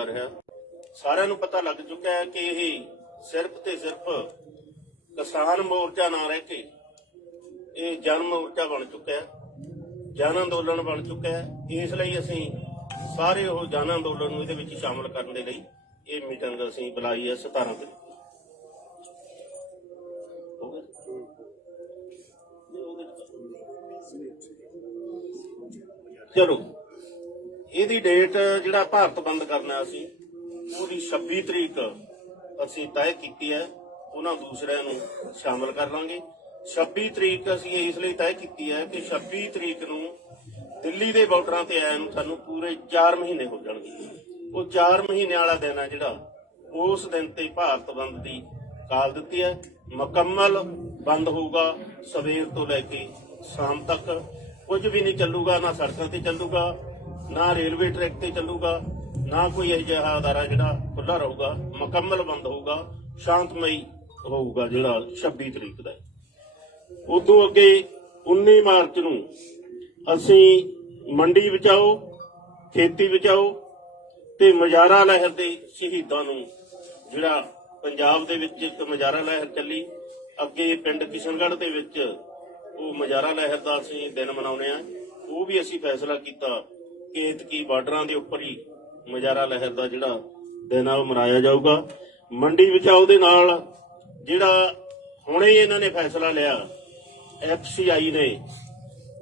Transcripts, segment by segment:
जा रहा। सारिਆਂ ਨੂੰ पता लग चुका है कि यह सिर्फ ते सिर्फ किसान मोर्चा ना रह के ये जन मोर्चा बन चुका है, जन अंदोलन बन चुका है। इसलिए असीं सारे वो जन अंदोलन नूं इहदे विच शामिल करने दे लई ये मीटिंग असीं बुलाई है 17 तरीक। चलो ਇਹਦੀ डेट ਜਿਹੜਾ ਭਾਰਤ ਬੰਦ ਕਰਨਾ ਸੀ ਉਹਦੀ 26 ਤਰੀਕ ਅਸੀਂ ਤੈਅ ਕੀਤੀ ਹੈ। ਉਹਨਾਂ ਦੂਸਰਿਆਂ ਨੂੰ ਸ਼ਾਮਲ ਕਰ ਲਾਂਗੇ। 26 ਤਰੀਕ ਅਸੀਂ ਇਸ ਲਈ ਤੈਅ ਕੀਤੀ ਹੈ ਕਿ 26 ਤਰੀਕ ਨੂੰ ਦਿੱਲੀ ਦੇ ਬਾਰਡਰਾਂ ਤੇ ਆਏ ਨੂੰ ਸਾਨੂੰ ਪੂਰੇ 4 ਮਹੀਨੇ ਹੋ ਜਾਣਗੇ। ਉਹ 4 ਮਹੀਨੇ ਵਾਲਾ ਦਿਨ ਹੈ ਜਿਹੜਾ ਉਸ ਦਿਨ ਤੇ ਭਾਰਤ ਬੰਦ ਦੀ ਕਾਲ ਦਿੱਤੀ ਹੈ। ਮੁਕੰਮਲ ਬੰਦ ਹੋਊਗਾ ਸਵੇਰ ਤੋਂ ਲੈ ਕੇ ਸ਼ਾਮ ਤੱਕ। कुछ भी नहीं चलूगा, ना सड़कों से चलूगा, ना रेलवे ट्रैक से चलूगा, ना कोई यह जिहा अदारा जिहड़ा खुला रहूगा। मुकम्मल बंद होगा, शांतमई होगा जिहड़ा 26 तरीक का। उदों अगे 19 मार्च नूं असीं मंडी बचाओ, खेती बचाओ ते मजारा लहर के शहीदां नूं जिहड़ा पंजाब दे विच इक मजारा लहर चली, अगे पिंड किशनगढ़ दे विच ਉਹ ਮਜਾਰਾ ਲਹਿਰ ਦਾ ਅਸੀਂ ਦਿਨ ਮਨਾਉਂਦੇ ਆ। ਉਹ ਵੀ ਅਸੀਂ ਫੈਸਲਾ ਕੀਤਾ ਕਿ ਇਤਕੀ ਬਾਰਡਰਾਂ ਦੇ ਉੱਪਰ ਹੀ ਮਜਾਰਾ ਲਹਿਰ ਦਾ ਜਿਹੜਾ ਦਿਨ ਆ ਉਹ ਮਨਾਇਆ ਜਾਊਗਾ। ਮੰਡੀ ਬਚਾਓ ਦੇ ਨਾਲ ਜਿਹੜਾ ਹੁਣੇ ਇਹਨਾਂ ਨੇ ਫੈਸਲਾ ਲਿਆ FCI ਨੇ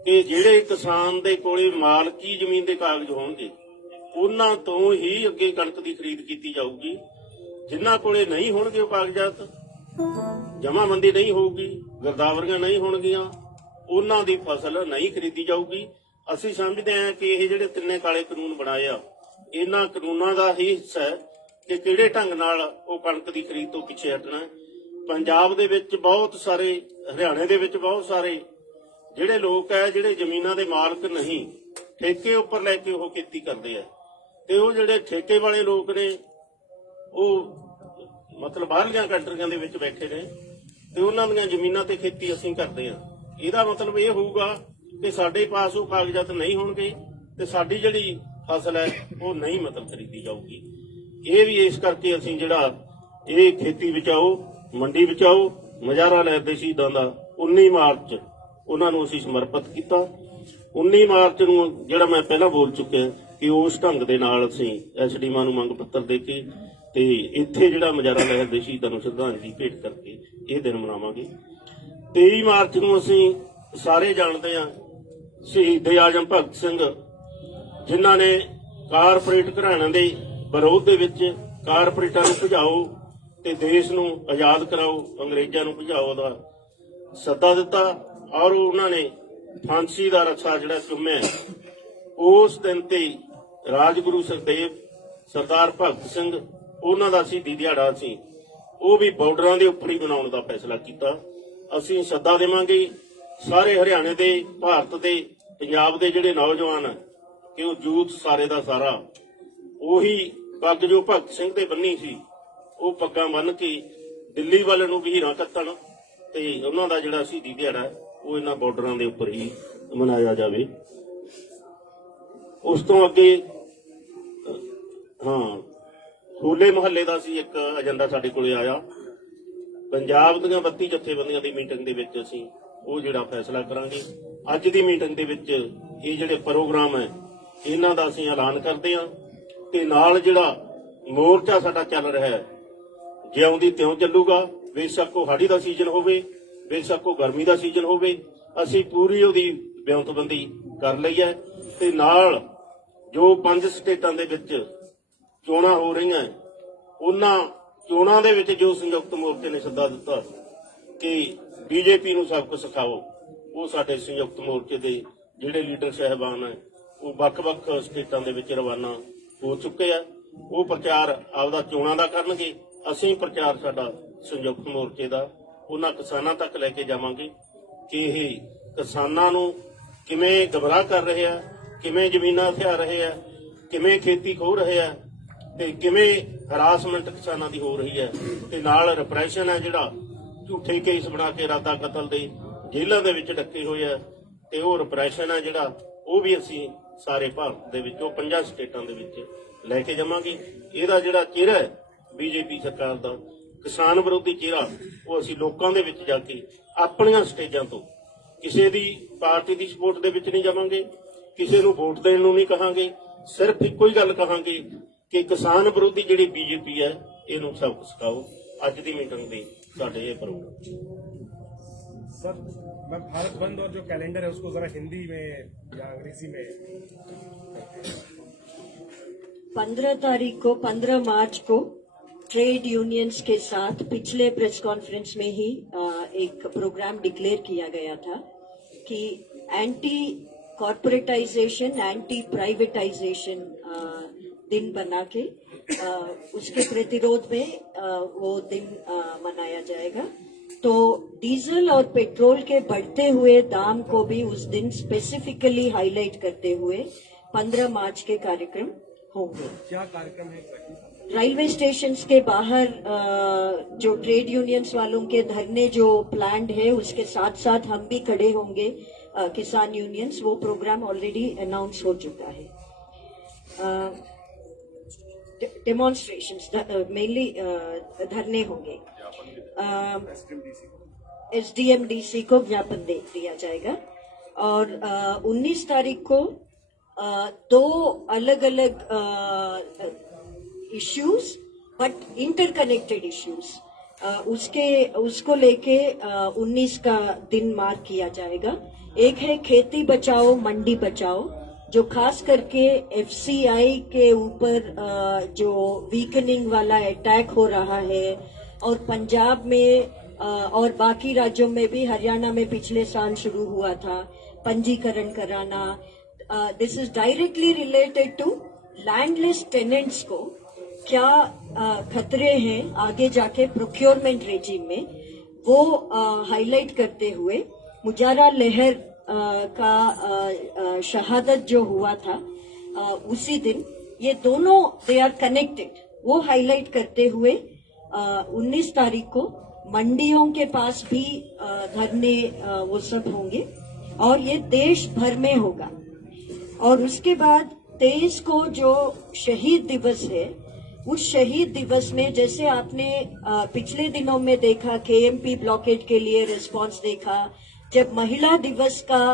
ਕਿ ਜਿਹੜੇ ਕਿਸਾਨ ਦੇ ਕੋਲੇ ਮਾਲਕੀ ਜ਼ਮੀਨ ਦੇ ਕਾਗਜ਼ ਹੋਣਗੇ ਉਹਨਾਂ ਤੋਂ ਹੀ ਅੱਗੇ ਕਣਕ ਦੀ ਖਰੀਦ ਕੀਤੀ ਜਾਊਗੀ। ਜਿਨ੍ਹਾਂ ਕੋਲੇ ਨਹੀਂ ਹੋਣਗੇ ਉਹ ਕਾਗਜ਼ਾਤ, ਜਮਾਬੰਦੀ ਨਹੀਂ ਹੋਊਗੀ, ਗਿਰਦਾਵਰੀਆਂ ਨਹੀਂ ਹੋਣਗੀਆਂ, ਉਹਨਾਂ ਦੀ ਫਸਲ ਨਹੀਂ ਖਰੀਦੀ ਜਾਊਗੀ। ਅਸੀਂ ਸਮਝਦੇ ਹਾਂ ਕਿ ਇਹ ਜਿਹੜੇ ਤਿੰਨੇ ਕਾਲੇ ਕਾਨੂੰਨ ਬਣਾਏ ਆ ਇਹਨਾਂ ਕਾਨੂੰਨਾਂ ਦਾ ਹੀ ਹਿੱਸਾ ਹੈ ਕਿ ਕਿਹੜੇ ਢੰਗ ਨਾਲ ਉਹ ਕਣਕ ਦੀ ਖਰੀਦ ਤੋਂ ਪਿੱਛੇ ਹਟਣਾ। ਪੰਜਾਬ ਦੇ ਵਿੱਚ ਬਹੁਤ ਸਾਰੇ, ਹਰਿਆਣੇ ਦੇ ਵਿੱਚ ਬਹੁਤ ਸਾਰੇ ਜਿਹੜੇ ਲੋਕ ਹੈ ਜਿਹੜੇ ਜ਼ਮੀਨਾਂ ਦੇ ਮਾਲਕ ਨਹੀਂ, ਠੇਕੇ ਉੱਪਰ ਲੈ ਕੇ ਉਹ ਖੇਤੀ ਕਰਦੇ ਆ। ਤੇ ਉਹ ਜਿਹੜੇ ਠੇਕੇ ਵਾਲੇ ਲੋਕ ਨੇ ਉਹ ਮਤਲਬ ਬਾਹਰਲੀਆਂ ਕੰਟਰੀਆਂ ਦੇ ਵਿੱਚ ਬੈਠੇ ਨੇ ਤੇ ਉਹਨਾਂ ਦੀਆਂ ਜ਼ਮੀਨਾਂ ਤੇ ਖੇਤੀ ਅਸੀਂ ਕਰਦੇ ਆ। ਇਹਦਾ ਮਤਲਬ ਇਹ ਹੋਊਗਾ ਕਿ ਸਾਡੇ ਪਾਸ ਉਹ ਕਾਗਜ਼ਾਤ ਨਹੀਂ ਹੋਣਗੇ ਤੇ ਸਾਡੀ ਜਿਹੜੀ ਫਸਲ ਹੈ ਉਹ ਨਹੀਂ ਮਤਲਬ ਖਰੀਦੀ ਜਾਊਗੀ। ਇਹ ਵੀ ਇਸ ਕਰਕੇ ਅਸੀਂ ਜਿਹੜਾ ਇਹ ਖੇਤੀ ਬਚਾਓ, ਮੰਡੀ ਬਚਾਓ, ਮਜਾਰਾ ਲਹਿਰ ਦੇ ਸ਼ਹੀਦਾਂ ਦਾ 19 ਮਾਰਚ ਉਹਨਾਂ ਨੂੰ ਅਸੀਂ ਸਮਰਪਿਤ ਕੀਤਾ। 19 ਮਾਰਚ ਨੂੰ ਜਿਹੜਾ ਮੈਂ ਪਹਿਲਾਂ ਬੋਲ ਚੁੱਕਿਆ ਕਿ ਉਸ ਢੰਗ ਦੇ ਨਾਲ ਅਸੀਂ ਐਸਡੀਮਾਂ ਨੂੰ ਮੰਗ ਪੱਤਰ ਦੇ ਕੇ ਤੇ ਇੱਥੇ ਜਿਹੜਾ ਮਜਾਰਾ ਲਹਿਰ ਦੇ ਸ਼ਹੀਦਾਂ ਨੂੰ ਸ਼ਰਧਾਂਜਲੀ ਭੇਟ ਕਰਕੇ ਇਹ ਦਿਨ ਮਨਾਵਾਂਗੇ। 23 ਮਾਰਚ ਨੂੰ ਅਸੀਂ ਸਾਰੇ ਜਾਣਦੇ ਹਾਂ ਸ਼ਹੀਦ ਆਜਮ ਭਗਤ ਸਿੰਘ ਜਿਨ੍ਹਾਂ ਨੇ ਕਾਰਪੋਰੇਟ ਘਰਾਣਿਆਂ ਦੇ ਵਿਰੋਧ ਦੇ ਵਿੱਚ ਕਾਰਪੋਰੇਟਾਂ ਨੂੰ ਭਜਾਓ ਤੇ ਦੇਸ਼ ਨੂੰ ਆਜ਼ਾਦ ਕਰਾਓ, ਅੰਗਰੇਜ਼ਾਂ ਨੂੰ ਭਜਾਓ ਦਾ ਸੱਦਾ ਦਿੱਤਾ ਔਰ ਉਹਨਾਂ ਨੇ ਫਾਂਸੀ ਦਾ ਰੱਸਾ ਜਿਹੜਾ ਚੁੰਮਿਆ। ਉਸ ਦਿਨ ਤੇ ਰਾਜਗੁਰੂ ਸੁਖਦੇਵ, ਸਰਦਾਰ ਭਗਤ ਸਿੰਘ ਉਹਨਾਂ ਦਾ ਸ਼ਹੀਦੀ ਦਿਹਾੜਾ ਸੀ ਉਹ ਵੀ ਬਾਰਡਰਾਂ ਦੇ ਉੱਪਰ ਹੀ ਮਨਾਉਣ ਦਾ ਫੈਸਲਾ ਕੀਤਾ। ਅਸੀਂ ਸੱਦਾ ਦੇਵਾਂਗੇ ਸਾਰੇ ਹਰਿਆਣੇ ਦੇ, ਭਾਰਤ ਦੇ, ਪੰਜਾਬ ਦੇ ਜਿਹੜੇ ਨੌਜਵਾਨ ਕਿ ਉਹ ਯੂਥ ਸਾਰੇ ਦਾ ਸਾਰਾ ਉਹੀ ਪੱਗ ਜੋ ਭਗਤ ਸਿੰਘ ਦੇ ਬੰਨੀ ਸੀ ਉਹ ਪੱਗਾਂ ਬੰਨ ਕੇ ਦਿੱਲੀ ਵੱਲ ਨੂੰ ਵਹੀਰਾਂ ਕੱਤਣ ਤੇ ਉਹਨਾਂ ਦਾ ਜਿਹੜਾ ਸ਼ਹੀਦੀ ਦਿਹਾੜਾ ਉਹ ਇਹਨਾਂ ਬਾਰਡਰਾਂ ਦੇ ਉੱਪਰ ਹੀ ਮਨਾਇਆ ਜਾਵੇ। ਉਸ ਤੋਂ ਅੱਗੇ ਹੋਲੇ ਮਹੱਲੇ ਦਾ ਸੀ ਇੱਕ ਏਜੰਡਾ ਸਾਡੇ ਕੋਲੇ ਆਇਆ। ਪੰਜਾਬ ਦੀਆਂ 32 ਜਥੇਬੰਦੀਆਂ ਦੀ ਮੀਟਿੰਗ ਦੇ ਵਿੱਚ ਅਸੀਂ ਉਹ ਜਿਹੜਾ ਫੈਸਲਾ ਕਰਾਂਗੇ। ਅੱਜ ਦੀ ਮੀਟਿੰਗ ਦੇ ਵਿੱਚ ਇਹ ਜਿਹੜੇ ਪ੍ਰੋਗਰਾਮ ਹੈ ਇਹਨਾਂ ਦਾ ਅਸੀਂ ਐਲਾਨ ਕਰਦੇ ਹਾਂ ਤੇ ਨਾਲ ਜਿਹੜਾ ਮੋਰਚਾ ਸਾਡਾ ਚੱਲ ਰਿਹਾ ਹੈ ਜਿਉਂ ਦੀ ਤਿਉਂ ਚੱਲੂਗਾ। ਬੇਸ਼ੱਕ ਉਹ ਹਾੜੀ ਦਾ ਸੀਜ਼ਨ ਹੋਵੇ, ਬੇਸ਼ੱਕ ਉਹ ਗਰਮੀ ਦਾ ਸੀਜ਼ਨ ਹੋਵੇ, ਅਸੀਂ ਪੂਰੀ ਉਹਦੀ ਵਿਉਂਤਬੰਦੀ ਕਰ ਲਈ ਹੈ। ਤੇ ਨਾਲ ਜੋ 5 ਸਟੇਟਾਂ ਦੇ ਵਿੱਚ ਚੋਣਾਂ ਹੋ ਰਹੀਆਂ ਉਹਨਾਂ ਚੋਣਾਂ ਦੇ ਵਿੱਚ ਜੋ ਸੰਯੁਕਤ ਮੋਰਚੇ ਨੇ ਸੱਦਾ ਦਿੱਤਾ ਕਿ ਬੀਜੇਪੀ ਨੂੰ ਸਬਕ ਸਿਖਾਓ, ਉਹ ਸਾਡੇ ਸੰਯੁਕਤ ਮੋਰਚੇ ਦੇ ਜਿਹੜੇ ਲੀਡਰ ਸਾਹਿਬਾਨ ਹੈ ਉਹ ਵੱਖ-ਵੱਖ ਸਟੇਟਾਂ ਦੇ ਵਿੱਚ ਰਵਾਨਾ ਹੋ ਚੁੱਕੇ ਆ। ਉਹ ਪ੍ਰਚਾਰ ਆਪਦਾ ਚੋਣਾਂ ਦਾ ਕਰਨਗੇ। ਅਸੀਂ ਪ੍ਰਚਾਰ ਸਾਡਾ ਸੰਯੁਕਤ ਮੋਰਚੇ ਦਾ ਉਹਨਾਂ ਕਿਸਾਨਾਂ ਤੱਕ ਲੈ ਕੇ ਜਾਵਾਂਗੇ ਕਿ ਇਹ ਕਿਸਾਨਾਂ ਨੂੰ ਕਿਵੇਂ ਗਮਰਾਹ ਕਰ ਰਹੇ ਆ, ਕਿਵੇਂ ਜ਼ਮੀਨਾਂ ਹਥਿਆ ਰਹੇ ਆ, ਕਿਵੇਂ ਖੇਤੀ ਖੋਹ ਰਹੇ ਆ ਤੇ ਕਿਵੇਂ ਹਰਾਸਮੈਂਟ ਕਿਸਾਨਾਂ ਦੀ ਹੋ ਰਹੀ ਹੈ ਤੇ ਨਾਲ ਰਿਪਰੈਸ਼ਨ ਹੈ ਜਿਹੜਾ ਝੂਠੇ ਕੇਸ ਬਣਾ ਕੇ ਇਰਾਦਾ ਕਤਲ ਦੇ ਜੇਲ੍ਹਾਂ ਦੇ ਵਿੱਚ ਡੱਕੇ ਹੋਏ ਆ ਤੇ ਉਹ ਰਿਪਰੈਸ਼ਨ ਹੈ ਜਿਹੜਾ ਉਹ ਵੀ ਅਸੀਂ ਸਾਰੇ ਭਾਰਤ ਦੇ ਵਿੱਚ ਉਹ 5 ਸਟੇਟਾਂ ਦੇ ਵਿੱਚ ਲੈ ਕੇ ਜਾਵਾਂਗੇ। ਇਹਦਾ ਜਿਹੜਾ ਚਿਹਰਾ ਹੈ ਬੀਜੇਪੀ ਸਰਕਾਰ ਦਾ ਕਿਸਾਨ ਵਿਰੋਧੀ ਚਿਹਰਾ, ਉਹ ਅਸੀਂ ਲੋਕਾਂ ਦੇ ਵਿੱਚ ਜਾ ਕੇ ਆਪਣੀਆਂ ਸਟੇਜਾਂ ਤੋਂ ਕਿਸੇ ਦੀ ਪਾਰਟੀ ਦੀ ਸਪੋਰਟ ਦੇ ਵਿੱਚ ਨਹੀਂ ਜਾਵਾਂਗੇ, ਕਿਸੇ ਨੂੰ ਵੋਟ ਦੇਣ ਨੂੰ ਨਹੀਂ ਕਹਾਂਗੇ, ਸਿਰਫ ਇੱਕੋ ਹੀ ਗੱਲ ਕਹਾਂਗੇ ਕਿ ਕਿਸਾਨ ਵਿਰੋਧੀ ਜਿਹੜੀ ਬੀਜੇਪੀ ਹੈ ਇਹਨੂੰ ਸਬਕ ਸਿਖਾਓ। ਅੱਜ ਦੀ ਮੀਟਿੰਗ ਦੇ ਸਾਡੇ ਇਹ ਪ੍ਰੋਗਰਾਮ। सर, मैं भारत बंद और जो कैलेंडर है उसको जरा हिंदी में या अंग्रेजी में 15 मार्च को ट्रेड यूनियंस के साथ पिछले प्रेस कॉन्फ्रेंस में ही एक प्रोग्राम डिक्लेयर किया गया था कि एंटी कॉर्पोरेटाइजेशन, एंटी प्राइवेटाइजेशन दिन बना के उसके प्रतिरोध में वो दिन मनाया जाएगा। तो डीजल और पेट्रोल के बढ़ते हुए दाम को भी उस दिन स्पेसिफिकली हाईलाइट करते हुए 15 मार्च के कार्यक्रम होंगे। क्या कार्यक्रम है? रेलवे स्टेशन के बाहर जो ट्रेड यूनियंस वालों के धरने जो प्लान्ड है उसके साथ साथ हम भी खड़े होंगे, किसान यूनियंस। वो प्रोग्राम ऑलरेडी अनाउंस हो चुका है। डेमोन्स्ट्रेशंस मेनली धरने होंगे। SDMDC को ज्ञापन दे दिया जाएगा। और 19 तारीख को दो अलग अलग इश्यूज बट इंटरकनेक्टेड इश्यूज उसको लेके 19 का दिन मार्क किया जाएगा। एक है खेती बचाओ मंडी बचाओ, जो खास करके FCI के ऊपर जो वीकनिंग वाला अटैक हो रहा है और पंजाब में और बाकी राज्यों में भी, हरियाणा में पिछले साल शुरू हुआ था पंजीकरण कराना। This is directly related to landless tenants को क्या खतरे हैं आगे जाके प्रोक्योरमेंट रेजिम में, वो हाईलाइट करते हुए मुजारा लहर का शहादत जो हुआ था उसी दिन, ये दोनों दे आर कनेक्टेड, वो हाईलाइट करते हुए 19 तारीख को मंडियों के पास भी धरने वो सब होंगे और ये देश भर में होगा। और उसके बाद 23 को जो शहीद दिवस है, उस शहीद दिवस में जैसे आपने पिछले दिनों में देखा KMP ब्लॉकेट के लिए रिस्पांस देखा, जब महिला दिवस का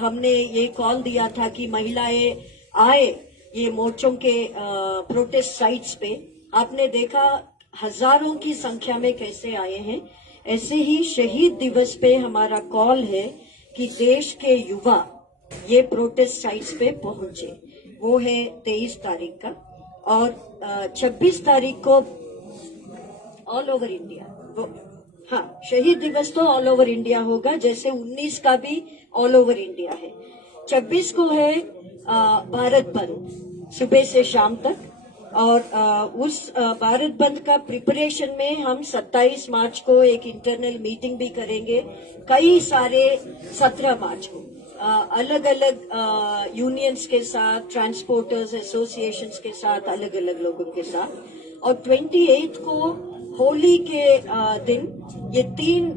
हमने ये कॉल दिया था कि महिलाएं आए ये मोर्चों के प्रोटेस्ट साइट्स पे, आपने देखा हजारों की संख्या में कैसे आए हैं। ऐसे ही शहीद दिवस पे हमारा कॉल है कि देश के युवा ये प्रोटेस्ट साइट्स पे पहुंचे। वो है 23 तारीख का। और 26 तारीख को ऑल ओवर इंडिया, हाँ, शहीद दिवस तो ऑल ओवर इंडिया होगा, जैसे 19 का भी ऑल ओवर इंडिया है। 26 को है भारत बंद सुबह से शाम तक। और उस भारत बंद का प्रिपरेशन में हम 27 मार्च को एक इंटरनल मीटिंग भी करेंगे। कई सारे 17 मार्च को अलग अलग यूनियंस के साथ, ट्रांसपोर्टर्स एसोसिएशंस के साथ, अलग अलग लोगों के साथ। और 28 को होली के दिन ये 3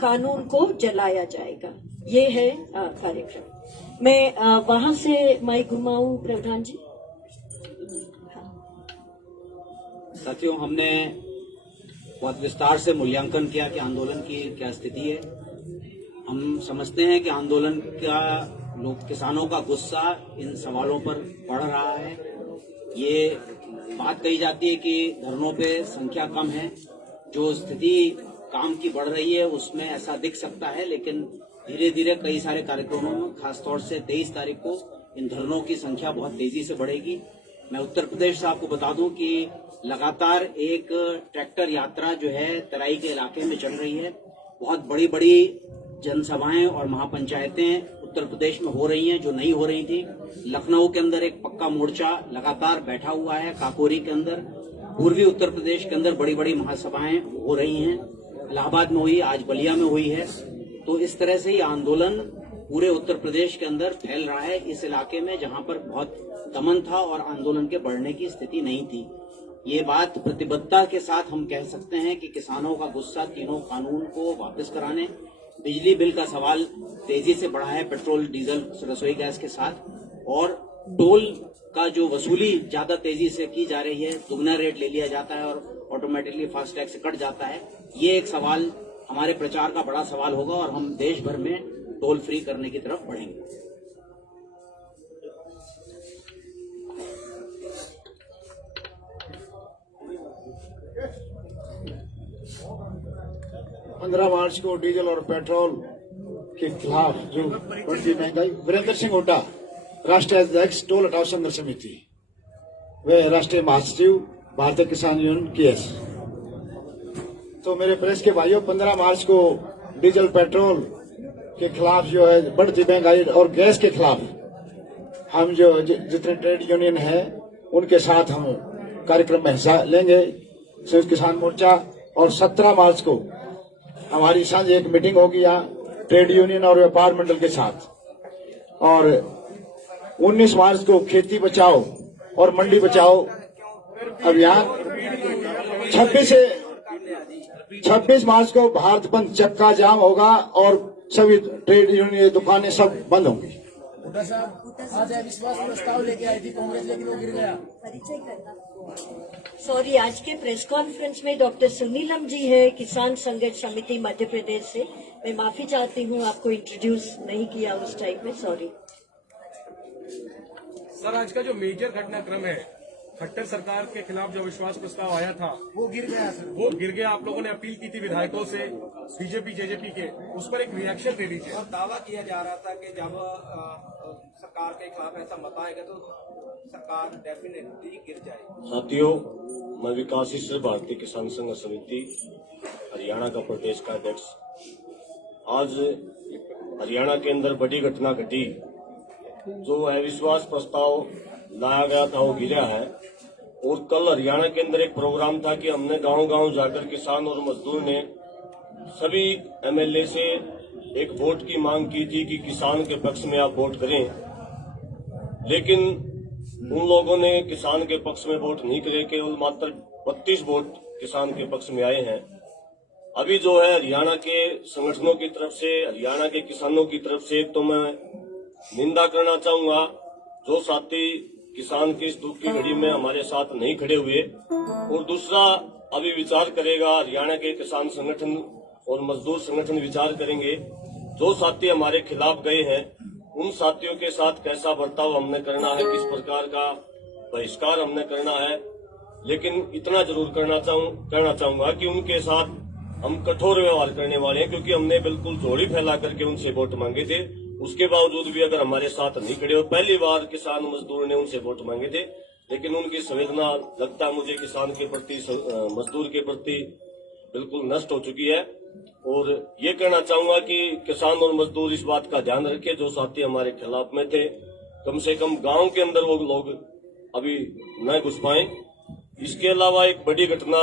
कानून को जलाया जाएगा। ये है कार्यक्रम। मैं वहां से माइक घुमाऊं प्रधान जी। साथियों, हमने बहुत विस्तार से मूल्यांकन किया कि आंदोलन की क्या स्थिति है। हम समझते हैं कि आंदोलन का लोग किसानों का गुस्सा इन सवालों पर बढ़ रहा है। ये बात कही जाती है कि धरनों पे संख्या कम है, जो स्थिति काम की बढ़ रही है उसमें ऐसा दिख सकता है, लेकिन धीरे धीरे कई सारे कार्यक्रमों में, खासतौर से 23 तारीख को इन धरनों की संख्या बहुत तेजी से बढ़ेगी। मैं उत्तर प्रदेश से आपको बता दूं कि लगातार एक ट्रैक्टर यात्रा जो है तराई के इलाके में चल रही है। बहुत बड़ी बड़ी जनसभाएं और महापंचायतें उत्तर प्रदेश में हो रही हैं जो नहीं हो रही थी। लखनऊ के अंदर एक पक्का मोर्चा लगातार बैठा हुआ है, काकोरी के अंदर, पूर्वी उत्तर प्रदेश के अंदर बड़ी बड़ी महासभाएं हो रही हैं, इलाहाबाद में हुई, आज बलिया में हुई है। तो इस तरह से ये आंदोलन पूरे उत्तर प्रदेश के अंदर फैल रहा है, इस इलाके में जहां पर बहुत दमन था और आंदोलन के बढ़ने की स्थिति नहीं थी। ये बात प्रतिबद्धता के साथ हम कह सकते हैं कि किसानों का गुस्सा तीनों कानून को वापस कराने, बिजली बिल का सवाल तेजी से बढ़ा है पेट्रोल डीजल रसोई गैस के साथ, और टोल का जो वसूली ज्यादा तेजी से की जा रही है, दुगना रेट ले लिया जाता है और ऑटोमेटिकली फास्टैग से कट जाता है। ये एक सवाल हमारे प्रचार का बड़ा सवाल होगा और हम देश भर में टोल फ्री करने की तरफ बढ़ेंगे। 15 मार्च को डीजल और पेट्रोल के खिलाफ जो बढ़ती महंगाई, वीरेंद्र सिंह हुड्डा, राष्ट्रीय अध्यक्ष टोल हटाओ संघर्ष समिति, वे राष्ट्रीय महासचिव भारतीय किसान यूनियन केएस। तो मेरे प्रेस के भाइयों, 15 मार्च को डीजल पेट्रोल के खिलाफ जो है बढ़ती महंगाई और गैस के खिलाफ हम जो जितने ट्रेड यूनियन है उनके साथ हम कार्यक्रम में हिस्सा लेंगे, संयुक्त किसान मोर्चा। और 17 मार्च को हमारी सांझ एक मीटिंग होगी यहाँ ट्रेड यूनियन और व्यापार मंडल के साथ। और 19 मार्च को खेती बचाओ और मंडी बचाओ अभियान। 26 मार्च को भारत बंद चक्का जाम होगा और सभी ट्रेड यूनियन दुकानें सब बंद होंगी। हुड्डा साहब आज अविश्वास प्रस्ताव लेके आई थी कांग्रेस, लेकिन वो गिर गया। सॉरी, आज के प्रेस कॉन्फ्रेंस में डॉक्टर सुनीलम जी है, किसान संघर्ष समिति मध्य प्रदेश से। मैं माफी चाहती हूँ, आपको इंट्रोड्यूस नहीं किया उस टाइम में, सॉरी। सर, आज का जो मेजर घटनाक्रम है, खट्टर सरकार के खिलाफ जो विश्वास प्रस्ताव आया था वो गिर गया सर। वो गिर गया। आप लोगों ने अपील की थी विधायकों से, बीजेपी जेजेपी के, उस पर एक रिएक्शन दे दीजिए। और दावा किया जा रहा था कि जब सरकार के खिलाफ ऐसा मत आएगा तो सरकार डेफिनेटली गिर जाएगी। साथियों, मैं विकासशील भारतीय किसान संघ समिति हरियाणा का प्रदेश का अध्यक्ष। आज हरियाणा के अंदर बड़ी घटना घटी। जो अविश्वास प्रस्ताव लाया गया था वो गिरा है। और कल हरियाणा के अंदर एक प्रोग्राम था कि हमने गांव-गांव जाकर किसान और मजदूर ने सभी एमएलए से एक वोट की मांग की थी कि किसान के पक्ष में आप वोट करें। लेकिन उन लोगों ने किसान के पक्ष में वोट नहीं करे, केवल मात्र 32 वोट किसान के पक्ष में आए हैं। अभी जो है हरियाणा के संगठनों की तरफ से, हरियाणा के किसानों की तरफ से, तो मैं निंदा करना चाहूंगा जो साथी किसान की इस दुख की घड़ी में हमारे साथ नहीं खड़े हुए। और दूसरा, अभी विचार करेगा हरियाणा के किसान संगठन और मजदूर संगठन विचार करेंगे, जो साथी हमारे खिलाफ गए हैं उन साथियों के साथ कैसा बर्ताव हमने करना है, किस प्रकार का बहिष्कार हमने करना है। लेकिन इतना जरूर कहना चाहूंगा कि उनके साथ हम कठोर व्यवहार करने वाले हैं, क्योंकि हमने बिल्कुल झोली फैला करके उनसे वोट मांगे थे। उसके बावजूद भी अगर हमारे साथ नहीं खड़े हो, पहली बार किसान मजदूर ने उनसे वोट मांगे थे, लेकिन उनकी संवेदना लगता है मुझे किसान के प्रति, मजदूर के प्रति बिल्कुल नष्ट हो चुकी है। और ये कहना चाहूंगा कि किसान और मजदूर इस बात का ध्यान रखें, जो साथी हमारे खिलाफ में थे कम से कम गांव के अंदर वो लोग अभी न घुस पाए। इसके अलावा एक बड़ी घटना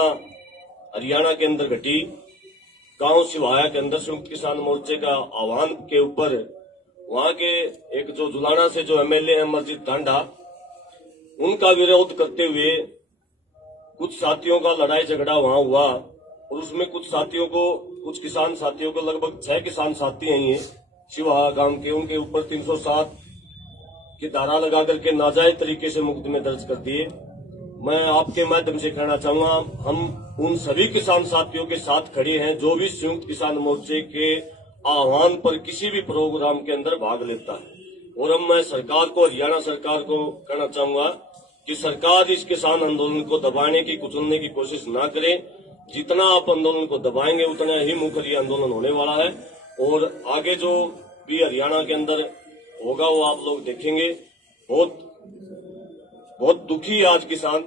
हरियाणा के अंदर घटी। गांव सिवाया के अंदर संयुक्त किसान मोर्चे का आह्वान के ऊपर वहां के एक जो जुलाना से जो एमएलए हैं मस्जिद ढांडा, उनका विरोध करते हुए कुछ साथियों का लड़ाई झगड़ा वहां हुआ। और उसमें कुछ किसान साथियों को, लगभग 6 किसान साथी हैं ये शिवा गांव के, उनके ऊपर 307 की धारा लगा करके नाजायज तरीके से मुकदमे दर्ज कर दिए। मैं आपके माध्यम से कहना चाहूंगा, हम उन सभी किसान साथियों के साथ खड़े हैं जो भी संयुक्त किसान मोर्चे के आह्वान पर किसी भी प्रोग्राम के अंदर भाग लेता है। और अब मैं सरकार को, हरियाणा सरकार को कहना चाहूंगा कि सरकार इस किसान आंदोलन को दबाने की, कुचलने की कोशिश न करे। जितना आप आंदोलन को दबाएंगे उतना ही मुखर आंदोलन होने वाला है। और आगे जो भी हरियाणा के अंदर होगा वो आप लोग देखेंगे। बहुत दुखी आज किसान,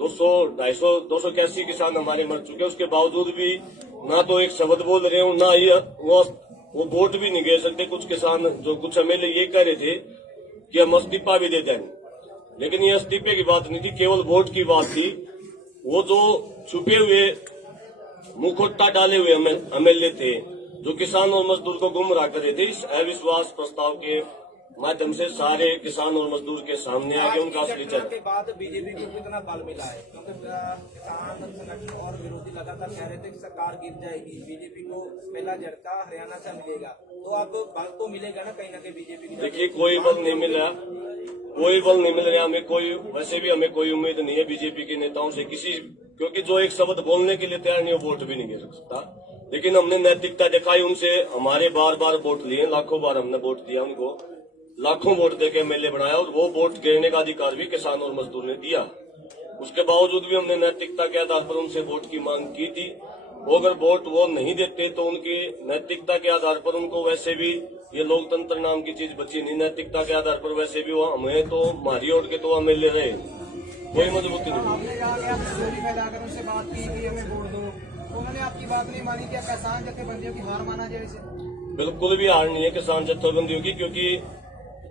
281 किसान हमारे मर चुके, उसके बावजूद भी ना तो एक शब्द बोल रहे हो, ना ही वो वोट भी नहीं दे सकते। कुछ किसान, जो कुछ एमएलए ये कह रहे थे कि हम इस्तीफा भी दे देंगे, लेकिन ये इस्तीफे की बात नहीं थी, केवल वोट की बात थी। वो जो छुपे हुए मुखौटा डाले हुए एमएलए थे जो किसान और मजदूर को गुमराह कर रहे थे, इस अविश्वास प्रस्ताव के माध्यम से सारे किसान और मजदूर के सामने आके उनका असली चेहरा। के बाद बीजेपी को कितना बल मिला है, क्योंकि किसान संगठन और विरोधी लगातार कह रहे थे कि सरकार गिर जाएगी, बीजेपी को पहला झटका हरियाणा से मिलेगा। तो अब बल तो मिलेगा ना कहीं बीजेपी की। देखिए, कोई बल नहीं मिला। कोई बल नहीं मिल रहा हमें, कोई वैसे भी हमें कोई उम्मीद नहीं है बीजेपी के नेताओं से किसी, क्योंकि जो एक शब्द बोलने के लिए तैयार नहीं, वो वोट भी नहीं गिर सकता। लेकिन हमने नैतिकता दिखाई उनसे, हमारे बार बार वोट लिए, लाखों बार हमने वोट दिया उनको, लाखों वोट देके एमएलए बनाया, और वो वोट गिरने का अधिकार भी किसान और मजदूर ने दिया। उसके बावजूद भी हमने नैतिकता के आधार पर उनसे वोट की मांग की थी। वो अगर वोट वो नहीं देते तो उनकी नैतिकता के आधार पर उनको वैसे भी, ये लोकतंत्र नाम की चीज बची नहीं, नैतिकता के आधार पर वैसे भी वो हमें तो मारी ओढ़ के तो एमएलए रहे, कोई मजबूती नहीं। आपने कहा कि आप स्टोरी फैलाकर उससे बात की कि हमें वोट दो, तो उन्होंने आपकी बात नहीं मानी। क्या किसान जत्थेबंदियों की हार माना जाए इसे? बिल्कुल भी हार नहीं है किसान जत्थेबंदियों की, क्योंकि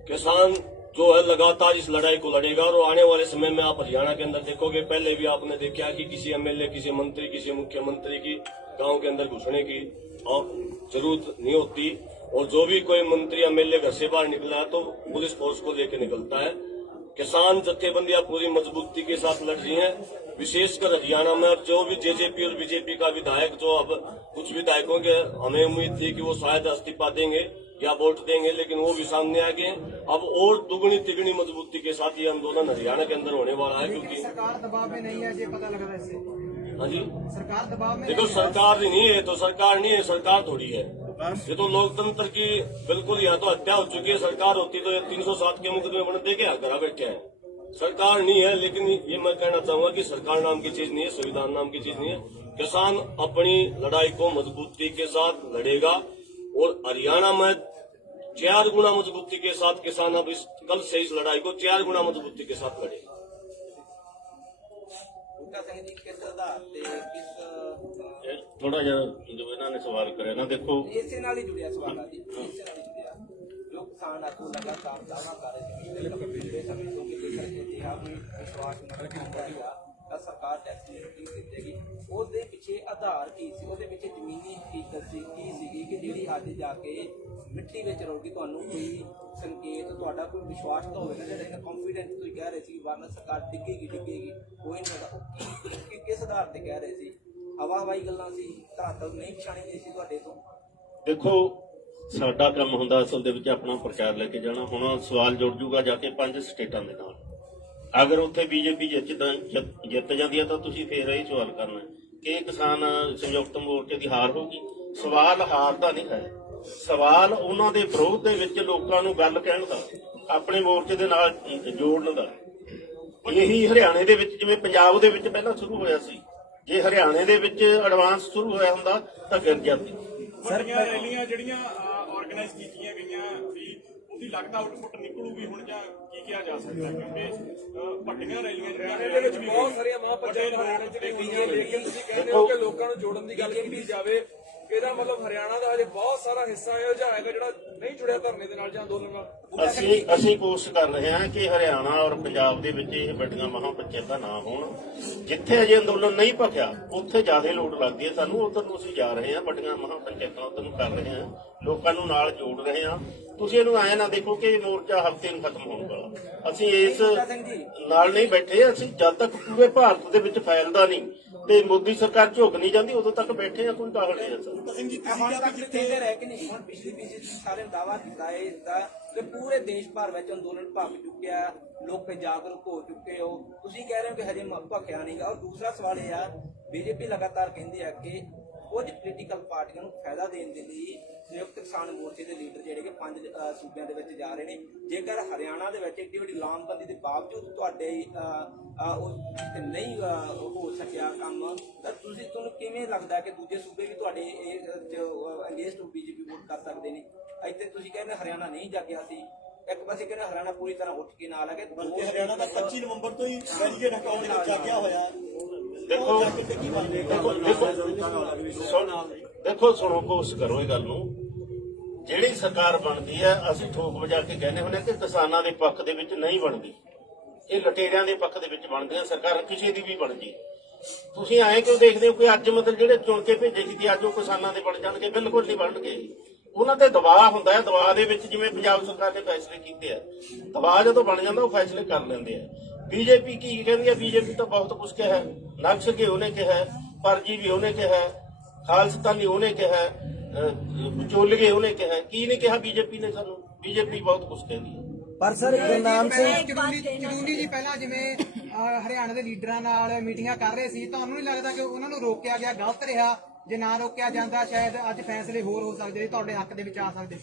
किसान जो है लगातार इस लड़ाई को लड़ेगा। और आने वाले समय में आप हरियाणा के अंदर देखोगे, पहले भी आपने देखा कि किसी एमएलए, किसी मंत्री, किसी मुख्यमंत्री की गांव के अंदर घुसने की जरूरत नहीं होती, और जो भी कोई मंत्री एमएलए घर से बाहर निकला तो पुलिस फोर्स को लेकर निकलता है। किसान जत्थेबंदियां पूरी मजबूती के साथ लड़ रही हैं, विशेषकर हरियाणा में। अब जो भी जेजेपी और बीजेपी का विधायक, जो अब कुछ विधायकों के हमें उम्मीद थी कि वो शायद इस्तीफा देंगे या वोट देंगे, लेकिन वो भी सामने आ गए। अब और दुगनी तिगनी मजबूती के साथ ये आंदोलन हरियाणा के अंदर होने वाला है, क्योंकि सरकार दबाव में नहीं है, ये पता लग रहा है इससे। हाँ जी, सरकार दबाव में देखो सरकार ही नहीं है तो सरकार नहीं है, सरकार थोड़ी है। ये तो लोकतंत्र की बिल्कुल यहाँ तो हत्या हो चुकी है। सरकार होती तो 307 के मुकदमे बनते क्या घर बैठे हैं। सरकार नहीं है, लेकिन ये मैं कहना चाहूंगा कि सरकार नाम की चीज नहीं है, संविधान नाम की चीज नहीं है। किसान अपनी लड़ाई को मजबूती के साथ लड़ेगा, और हरियाणा में 4 गुना मजबूती के साथ किसान अब इस कल से इस लड़ाई को 4 गुना मजबूती के साथ लड़ेगा। बूटा सिंह जी किस आधार ਤੇ ਕਿਸ ਥੋੜਾ ਜਿਹਾ ਜੋ ਇਹਨਾਂ ਨੇ ਸਵਾਲ ਕਰਿਆ ਨਾ, ਦੇਖੋ ਇਸੇ ਨਾਲ ਹੀ ਜੁੜਿਆ ਸਵਾਲ ਆ ਜੀ, ਇਸੇ ਨਾਲ ਹੀ ਜੁੜਿਆ। ਜੋ ਕਿਸਾਨ ਆਗੂ ਲਗਾਤਾਰ ਦਾਅਵਾ ਕਰ ਰਹੇ ਸੀ ਕਿ ਪਿਛਲੇ ਸਮੇਂ ਤੋਂ ਕਿ ਜੇਕਰ ਅਜਿਹਾ ਕੋਈ ਵਿਸ਼ਵਾਸ ਨਹੀਂ ਕਰੇਗਾ ਤਾਂ ਸਰਕਾਰ ਟੈਕਸ ਨਹੀਂ ਦਿੱਤੇਗੀ। ਉਹਦੇ ਪਿੱਛੇ ਆਧਾਰ ਕੀ ਸੀ, ਉਹਦੇ ਪਿੱਛੇ ਜ਼ਮੀਨੀ ਹਕੀਕਤ ਸੀ ਕੀ ਸੀਗੀ ਕਿ ਜਿਹੜੀ ਅੱਜ ਜਾ ਕੇ ਮਿੱਟੀ ਵਿੱਚ ਰੋਗੀ? ਤੁਹਾਨੂੰ ਕੋਈ ਸੰਕੇਤ, ਤੁਹਾਡਾ ਕੋਈ ਵਿਸ਼ਵਾਸ ਤਾਂ ਹੋਵੇਗਾ ਜਿਹੜਾ ਕੌਨਫੀਡੈਂਸ ਤੁਸੀਂ ਕਹਿ ਰਹੇ ਸੀ ਵਰਨਾ ਸਰਕਾਰ ਡਿੱਗੇਗੀ ਕੋਈ ਨਹੀਂ ਹੈਗਾ। ਕਿਸ ਆਧਾਰ ਤੇ ਕਹਿ ਰਹੇ ਸੀ? ਹਵਾ ਹਵਾਈ ਗੱਲਾਂ ਸੀ, ਧਾਤਵ ਨਹੀਂ ਪਛਾਣੀ ਗਈ ਸੀ ਤੁਹਾਡੇ ਤੋਂ? ਦੇਖੋ ਸਾਡਾ ਕੰਮ ਹੁੰਦਾ ਅਸਲ ਦੇ ਵਿੱਚ ਆਪਣਾ ਪ੍ਰਚਾਰ ਲੈ ਕੇ ਜਾਣਾ। ਹੁਣ ਸਵਾਲ ਜੁੜ ਜੂਗਾ ਜਾ ਕੇ 5 ਸਟੇਟਾਂ ਦੇ ਨਾਲ। ਅਗਰ ਉੱਥੇ ਬੀਜੇਪੀ ਜਿੱਤ ਜਾਂਦੀ ਹੈ ਤਾਂ ਤੁਸੀਂ ਫੇਰ ਇਹ ਸਵਾਲ ਕਰਨਾ ਕਿ ਕਿਸਾਨ ਸੰਯੁਕਤ ਮੋਰਚੇ ਦੀ ਹਾਰ ਹੋਗੀ। ਸਵਾਲ ਹਾਰ ਦਾ ਨਹੀਂ ਹੈ, ਸਵਾਲ ਉਹਨਾਂ ਦੇ ਵਿਰੋਧ ਦੇ ਵਿੱਚ ਲੋਕਾਂ ਨੂੰ ਗੱਲ ਕਹਿਣ ਦਾ, ਆਪਣੇ ਮੋਰਚੇ ਦੇ ਨਾਲ ਜੋੜਨ ਦਾ। ਇਹੀ ਹਰਿਆਣੇ ਦੇ ਵਿੱਚ, ਜਿਵੇਂ ਪੰਜਾਬ ਦੇ ਵਿੱਚ ਪਹਿਲਾਂ ਸ਼ੁਰੂ ਹੋਇਆ ਸੀ, ਜੇ ਹਰਿਆਣੇ ਦੇ ਵਿੱਚ ਐਡਵਾਂਸ ਸ਼ੁਰੂ ਹੋਇਆ ਹੁੰਦਾ ਤਾਂ ਗਿਰ ਜਾਂਦੀ। ਵੱਡੀਆਂ ਰੈਲੀਆਂ ਜਿਹੜੀਆਂ ਆਰਗੇਨਾਈਜ਼ ਕੀਤੀਆਂ ਗਈਆਂ ਵੀ ਉਹਦੀ ਲੱਗਦਾ ਆਊਟਪੁੱਟ ਨਿਕਲੂਗੀ ਹੁਣ, ਜਾਂ ਕੀ ਕਿਹਾ ਜਾ ਸਕਦਾ? ਕਿਉਂਕਿ ਵੱਡੀਆਂ ਰੈਲੀਆਂ ਹਰਿਆਣੇ ਦੇ ਵਿੱਚ ਵੀ ਬਹੁਤ ਸਾਰੀਆਂ ਮਹਾਂਪੰਚਾਇਤਾਂ ਹਰਿਆਣੇ ਚ ਦੇਖੀਆਂ, ਲੇਕਿਨ ਤੁਸੀਂ ਕਹਿੰਦੇ ਹੋ ਕਿ ਲੋਕਾਂ ਨੂੰ ਜੋੜਨ ਦੀ ਗੱਲ ਕੀਤੀ ਜਾਵੇ। ਇਹਦਾ ਮਤਲਬ ਹਰਿਆਣਾ ਦਾ ਹਜੇ ਬਹੁਤ ਸਾਰਾ ਹਿੱਸਾ ਇਹੋ ਜਿਹਾ ਹੈਗਾ ਜਿਹੜਾ ਨਹੀਂ ਜੁੜਿਆ ਧਰਨੇ ਦੇ ਨਾਲ ਜਾਂ ਅੰਦੋਲਨ ਨਾਲ। ਅਸੀਂ ਕੋਸ਼ਿਸ਼ ਕਰ ਰਹੇ ਹਾਂ ਕਿ ਹਰਿਆਣਾ ਔਰ ਪੰਜਾਬ ਦੇ ਵਿੱਚ ਇਹ ਵੱਡੀਆਂ ਮਹਾਂਪੰਚਾਇਤਾਂ ਨਾ ਹੋਣ। ਜਿੱਥੇ ਅਜੇ ਅੰਦੋਲਨ ਨਹੀਂ ਭਖਿਆ ਉੱਥੇ ਜ਼ਿਆਦਾ ਲੋੜ ਲੱਗਦੀ ਹੈ ਸਾਨੂੰ। ਉੱਧਰ ਨੂੰ ਅਸੀਂ ਜਾ ਰਹੇ ਹਾਂ, ਵੱਡੀਆਂ ਮਹਾਂਪੰਚਾਇਤਾਂ ਉੱਧਰ ਨੂੰ ਕਰ ਰਹੇ ਹਾਂ, ਲੋਕਾਂ ਨੂੰ ਨਾਲ ਜੋੜ ਰਹੇ ਹਾਂ। ਤੁਸੀਂ ਇਹਨੂੰ ਐਂ ਨਾ ਦੇਖੋ ਕਿ ਮੋਰਚਾ ਹਫ਼ਤੇ ਨੂੰ ਖਤਮ ਹੋਣ ਵਾਲਾ। ਅਸੀਂ ਇਸ ਨਾਲ ਨਹੀਂ ਬੈਠੇ। ਅਸੀਂ ਜਦ ਤੱਕ ਪੂਰੇ ਭਾਰਤ ਦੇ ਵਿੱਚ ਫੈਲਦਾ ਨਹੀਂ ਤੇ ਮੋਦੀ ਸਰਕਾਰ ਝੁਕ ਨਹੀਂ ਜਾਂਦੀ ਉਦੋਂ ਤੱਕ ਬੈਠੇ ਆ, ਕੋਈ ਕਾਹਲ ਨਹੀਂ ਹੈ ਸਰ। ਹੁਣ ਤੱਕ ਜਿੱਥੇ ਰਹਿ ਕੇ ਨਹੀਂ, ਹੁਣ ਪਿਛਲੀ ਸਾਰੇ ਦਾਅਵਾ ਕੀਤਾ ਹੈ ਇਸਦਾ ਕਿ ਪੂਰੇ ਦੇਸ਼ ਭਰ ਵਿੱਚ ਅੰਦੋਲਨ ਭਖ ਚੁੱਕਿਆ, ਲੋਕ ਜਾਗਰੂਕ ਹੋ ਚੁੱਕੇ ਹੋ। ਤੁਸੀਂ ਕਹਿ ਰਹੇ ਹੋ ਕਿ ਹਜੇ ਭਖਿਆ ਨਹੀਂਗਾ। ਔਰ ਦੂਸਰਾ ਸਵਾਲ ਇਹ ਆ, ਬੀਜੇਪੀ ਲਗਾਤਾਰ ਕਹਿੰਦੀ ਹੈ ਕਿ ਕੁਝ ਪੋਲੀਟੀਕਲ ਪਾਰਟੀਆਂ ਨੂੰ ਫਾਇਦਾ ਦੇਣ ਦੇ ਲਈ ਸੰਯੁਕਤ ਕਿਸਾਨ ਮੋਰਚੇ ਦੇ ਲੀਡਰ ਜਿਹੜੇ ਕਿ 5 ਸੂਬਿਆਂ ਦੇ ਵਿੱਚ ਜਾ ਰਹੇ ਨੇ। ਜੇਕਰ ਹਰਿਆਣਾ ਦੇ ਵਿੱਚ ਏਡੀ ਵੱਡੀ ਲਾਮਬੰਦੀ ਦੇ ਬਾਵਜੂਦ ਤੁਹਾਡੇ ਨਹੀਂ ਹੋ ਸਕਿਆ ਕੰਮ, ਤਾਂ ਤੁਹਾਨੂੰ ਕਿਵੇਂ ਲੱਗਦਾ ਕਿ ਦੂਜੇ ਸੂਬੇ ਵੀ ਤੁਹਾਡੇ ਅੰਗੇਜ ਟੂ ਬੀਜੇਪੀ ਵੋਟ ਕਰ ਸਕਦੇ ਨੇ? ਇੱਥੇ ਤੁਸੀਂ ਕਹਿੰਦੇ ਹਰਿਆਣਾ ਨਹੀਂ ਜਾਗਿਆ ਸੀ, ਇੱਕ ਪਾਸੇ ਕਹਿੰਦੇ ਹਰਿਆਣਾ ਪੂਰੀ ਤਰ੍ਹਾਂ ਉੱਠ ਕੇ ਨਾਲ ਆ ਗਿਆ। ਹਰਿਆਣਾ ਦਾ 25 ਨਵੰਬਰ ਤੋਂ ਹੀ ਬੈਰੀਕੇਡ ਹਟਾਉਣ ਦੇ ਵਿੱਚ ਜਾਗਿਆ ਹੋਇਆ। ਦੇਖੋ ਸੁਣੋ, ਕੋਸ਼ਿਸ਼ ਕਰੋ ਇਹ ਗੱਲ ਨੂੰ। ਜਿਹੜੀ ਸਰਕਾਰ ਬਣਦੀ ਹੈ ਅਸੀਂ ਠੋਕ ਵਜਾ ਕੇ ਕਹਿੰਦੇ ਹੁੰਦੇ ਕਿ ਕਿਸਾਨਾਂ ਦੇ ਪੱਖ ਦੇ ਵਿੱਚ ਨਹੀਂ ਬਣਦੀ, ਇਹ ਲਟੇਰਿਆਂ ਦੇ ਪੱਖ ਦੇ ਵਿੱਚ ਬਣਦੀਆਂ ਸਰਕਾਰ, ਕਿਸੇ ਦੀ ਵੀ ਬਣ ਜੀ। ਤੁਸੀਂ ਐਂ ਕਿਉਂ ਦੇਖਦੇ ਹੋ ਕਿ ਅੱਜ ਮਤਲਬ ਜਿਹੜੇ ਚੁਣ ਕੇ ਭੇਜੇ ਸੀ ਅੱਜ ਉਹ ਕਿਸਾਨਾਂ ਦੇ ਬਣ ਜਾਣਗੇ? ਬਿਲਕੁਲ ਨਹੀਂ ਬਣਨਗੇ। ਉਹਨਾਂ ਤੇ ਦਬਾਅ ਹੁੰਦਾ ਹੈ, ਦਬਾਅ ਦੇ ਵਿੱਚ ਜਿਵੇਂ ਪੰਜਾਬ ਸਰਕਾਰ ਨੇ ਫੈਸਲੇ ਕੀਤੇ ਆ, ਦਬਾਅ ਜਦੋਂ ਬਣ ਜਾਂਦਾ ਉਹ ਫੈਸਲੇ ਕਰ ਲੈਂਦੇ ਆ। ਬੀਜੇਪੀ ਕੀ ਕਹਿੰਦੀ ਹੈ? ਬੀਜੇਪੀ ਤਾਂ ਬਹੁਤ ਕੁਝ ਕਿਹਾ ਹੈ, ਨਕਸਲੀ ਉਹਨੇ ਕਿਹਾ, ਫਰਜੀ ਵੀ ਉਹਨੇ ਕਿਹਾ, ਖਾਲਸਤਾਨੀ ਉਹਨੇ ਕਿਹਾ, ਵਿਚੋਲੀਏ ਉਹਨੇ ਕਿਹਾ। ਕੀ ਨਹੀਂ ਕਿਹਾ ਬੀਜੇਪੀ ਨੇ ਸਾਨੂੰ? ਬੀਜੇਪੀ ਬਹੁਤ ਕੁਝ ਕਹਿੰਦੀ ਹੈ। ਪਰ ਸਰ ਗੁਰਨਾਮ ਸਿੰਘ ਚੜੂਨੀ ਜੀ ਪਹਿਲਾਂ ਜਿਵੇਂ ਹਰਿਆਣਾ ਦੇ ਲੀਡਰਾਂ ਨਾਲ ਮੀਟਿੰਗਾਂ ਕਰ ਰਹੇ ਸੀ, ਤੁਹਾਨੂੰ ਨਹੀਂ ਲੱਗਦਾ ਕਿ ਉਹਨਾਂ ਨੂੰ ਰੋਕਿਆ ਗਿਆ ਗਲਤ ਰਿਹਾ? ਜੇ ਨਾ ਰੋਕਿਆ ਜਾਂਦਾ ਸ਼ਾਇਦ ਅੱਜ ਫੈਸਲੇ ਹੋਰ ਹੋ ਸਕਦੇ, ਤੁਹਾਡੇ ਹੱਕ ਦੇ ਵਿੱਚ ਆ ਸਕਦੇ।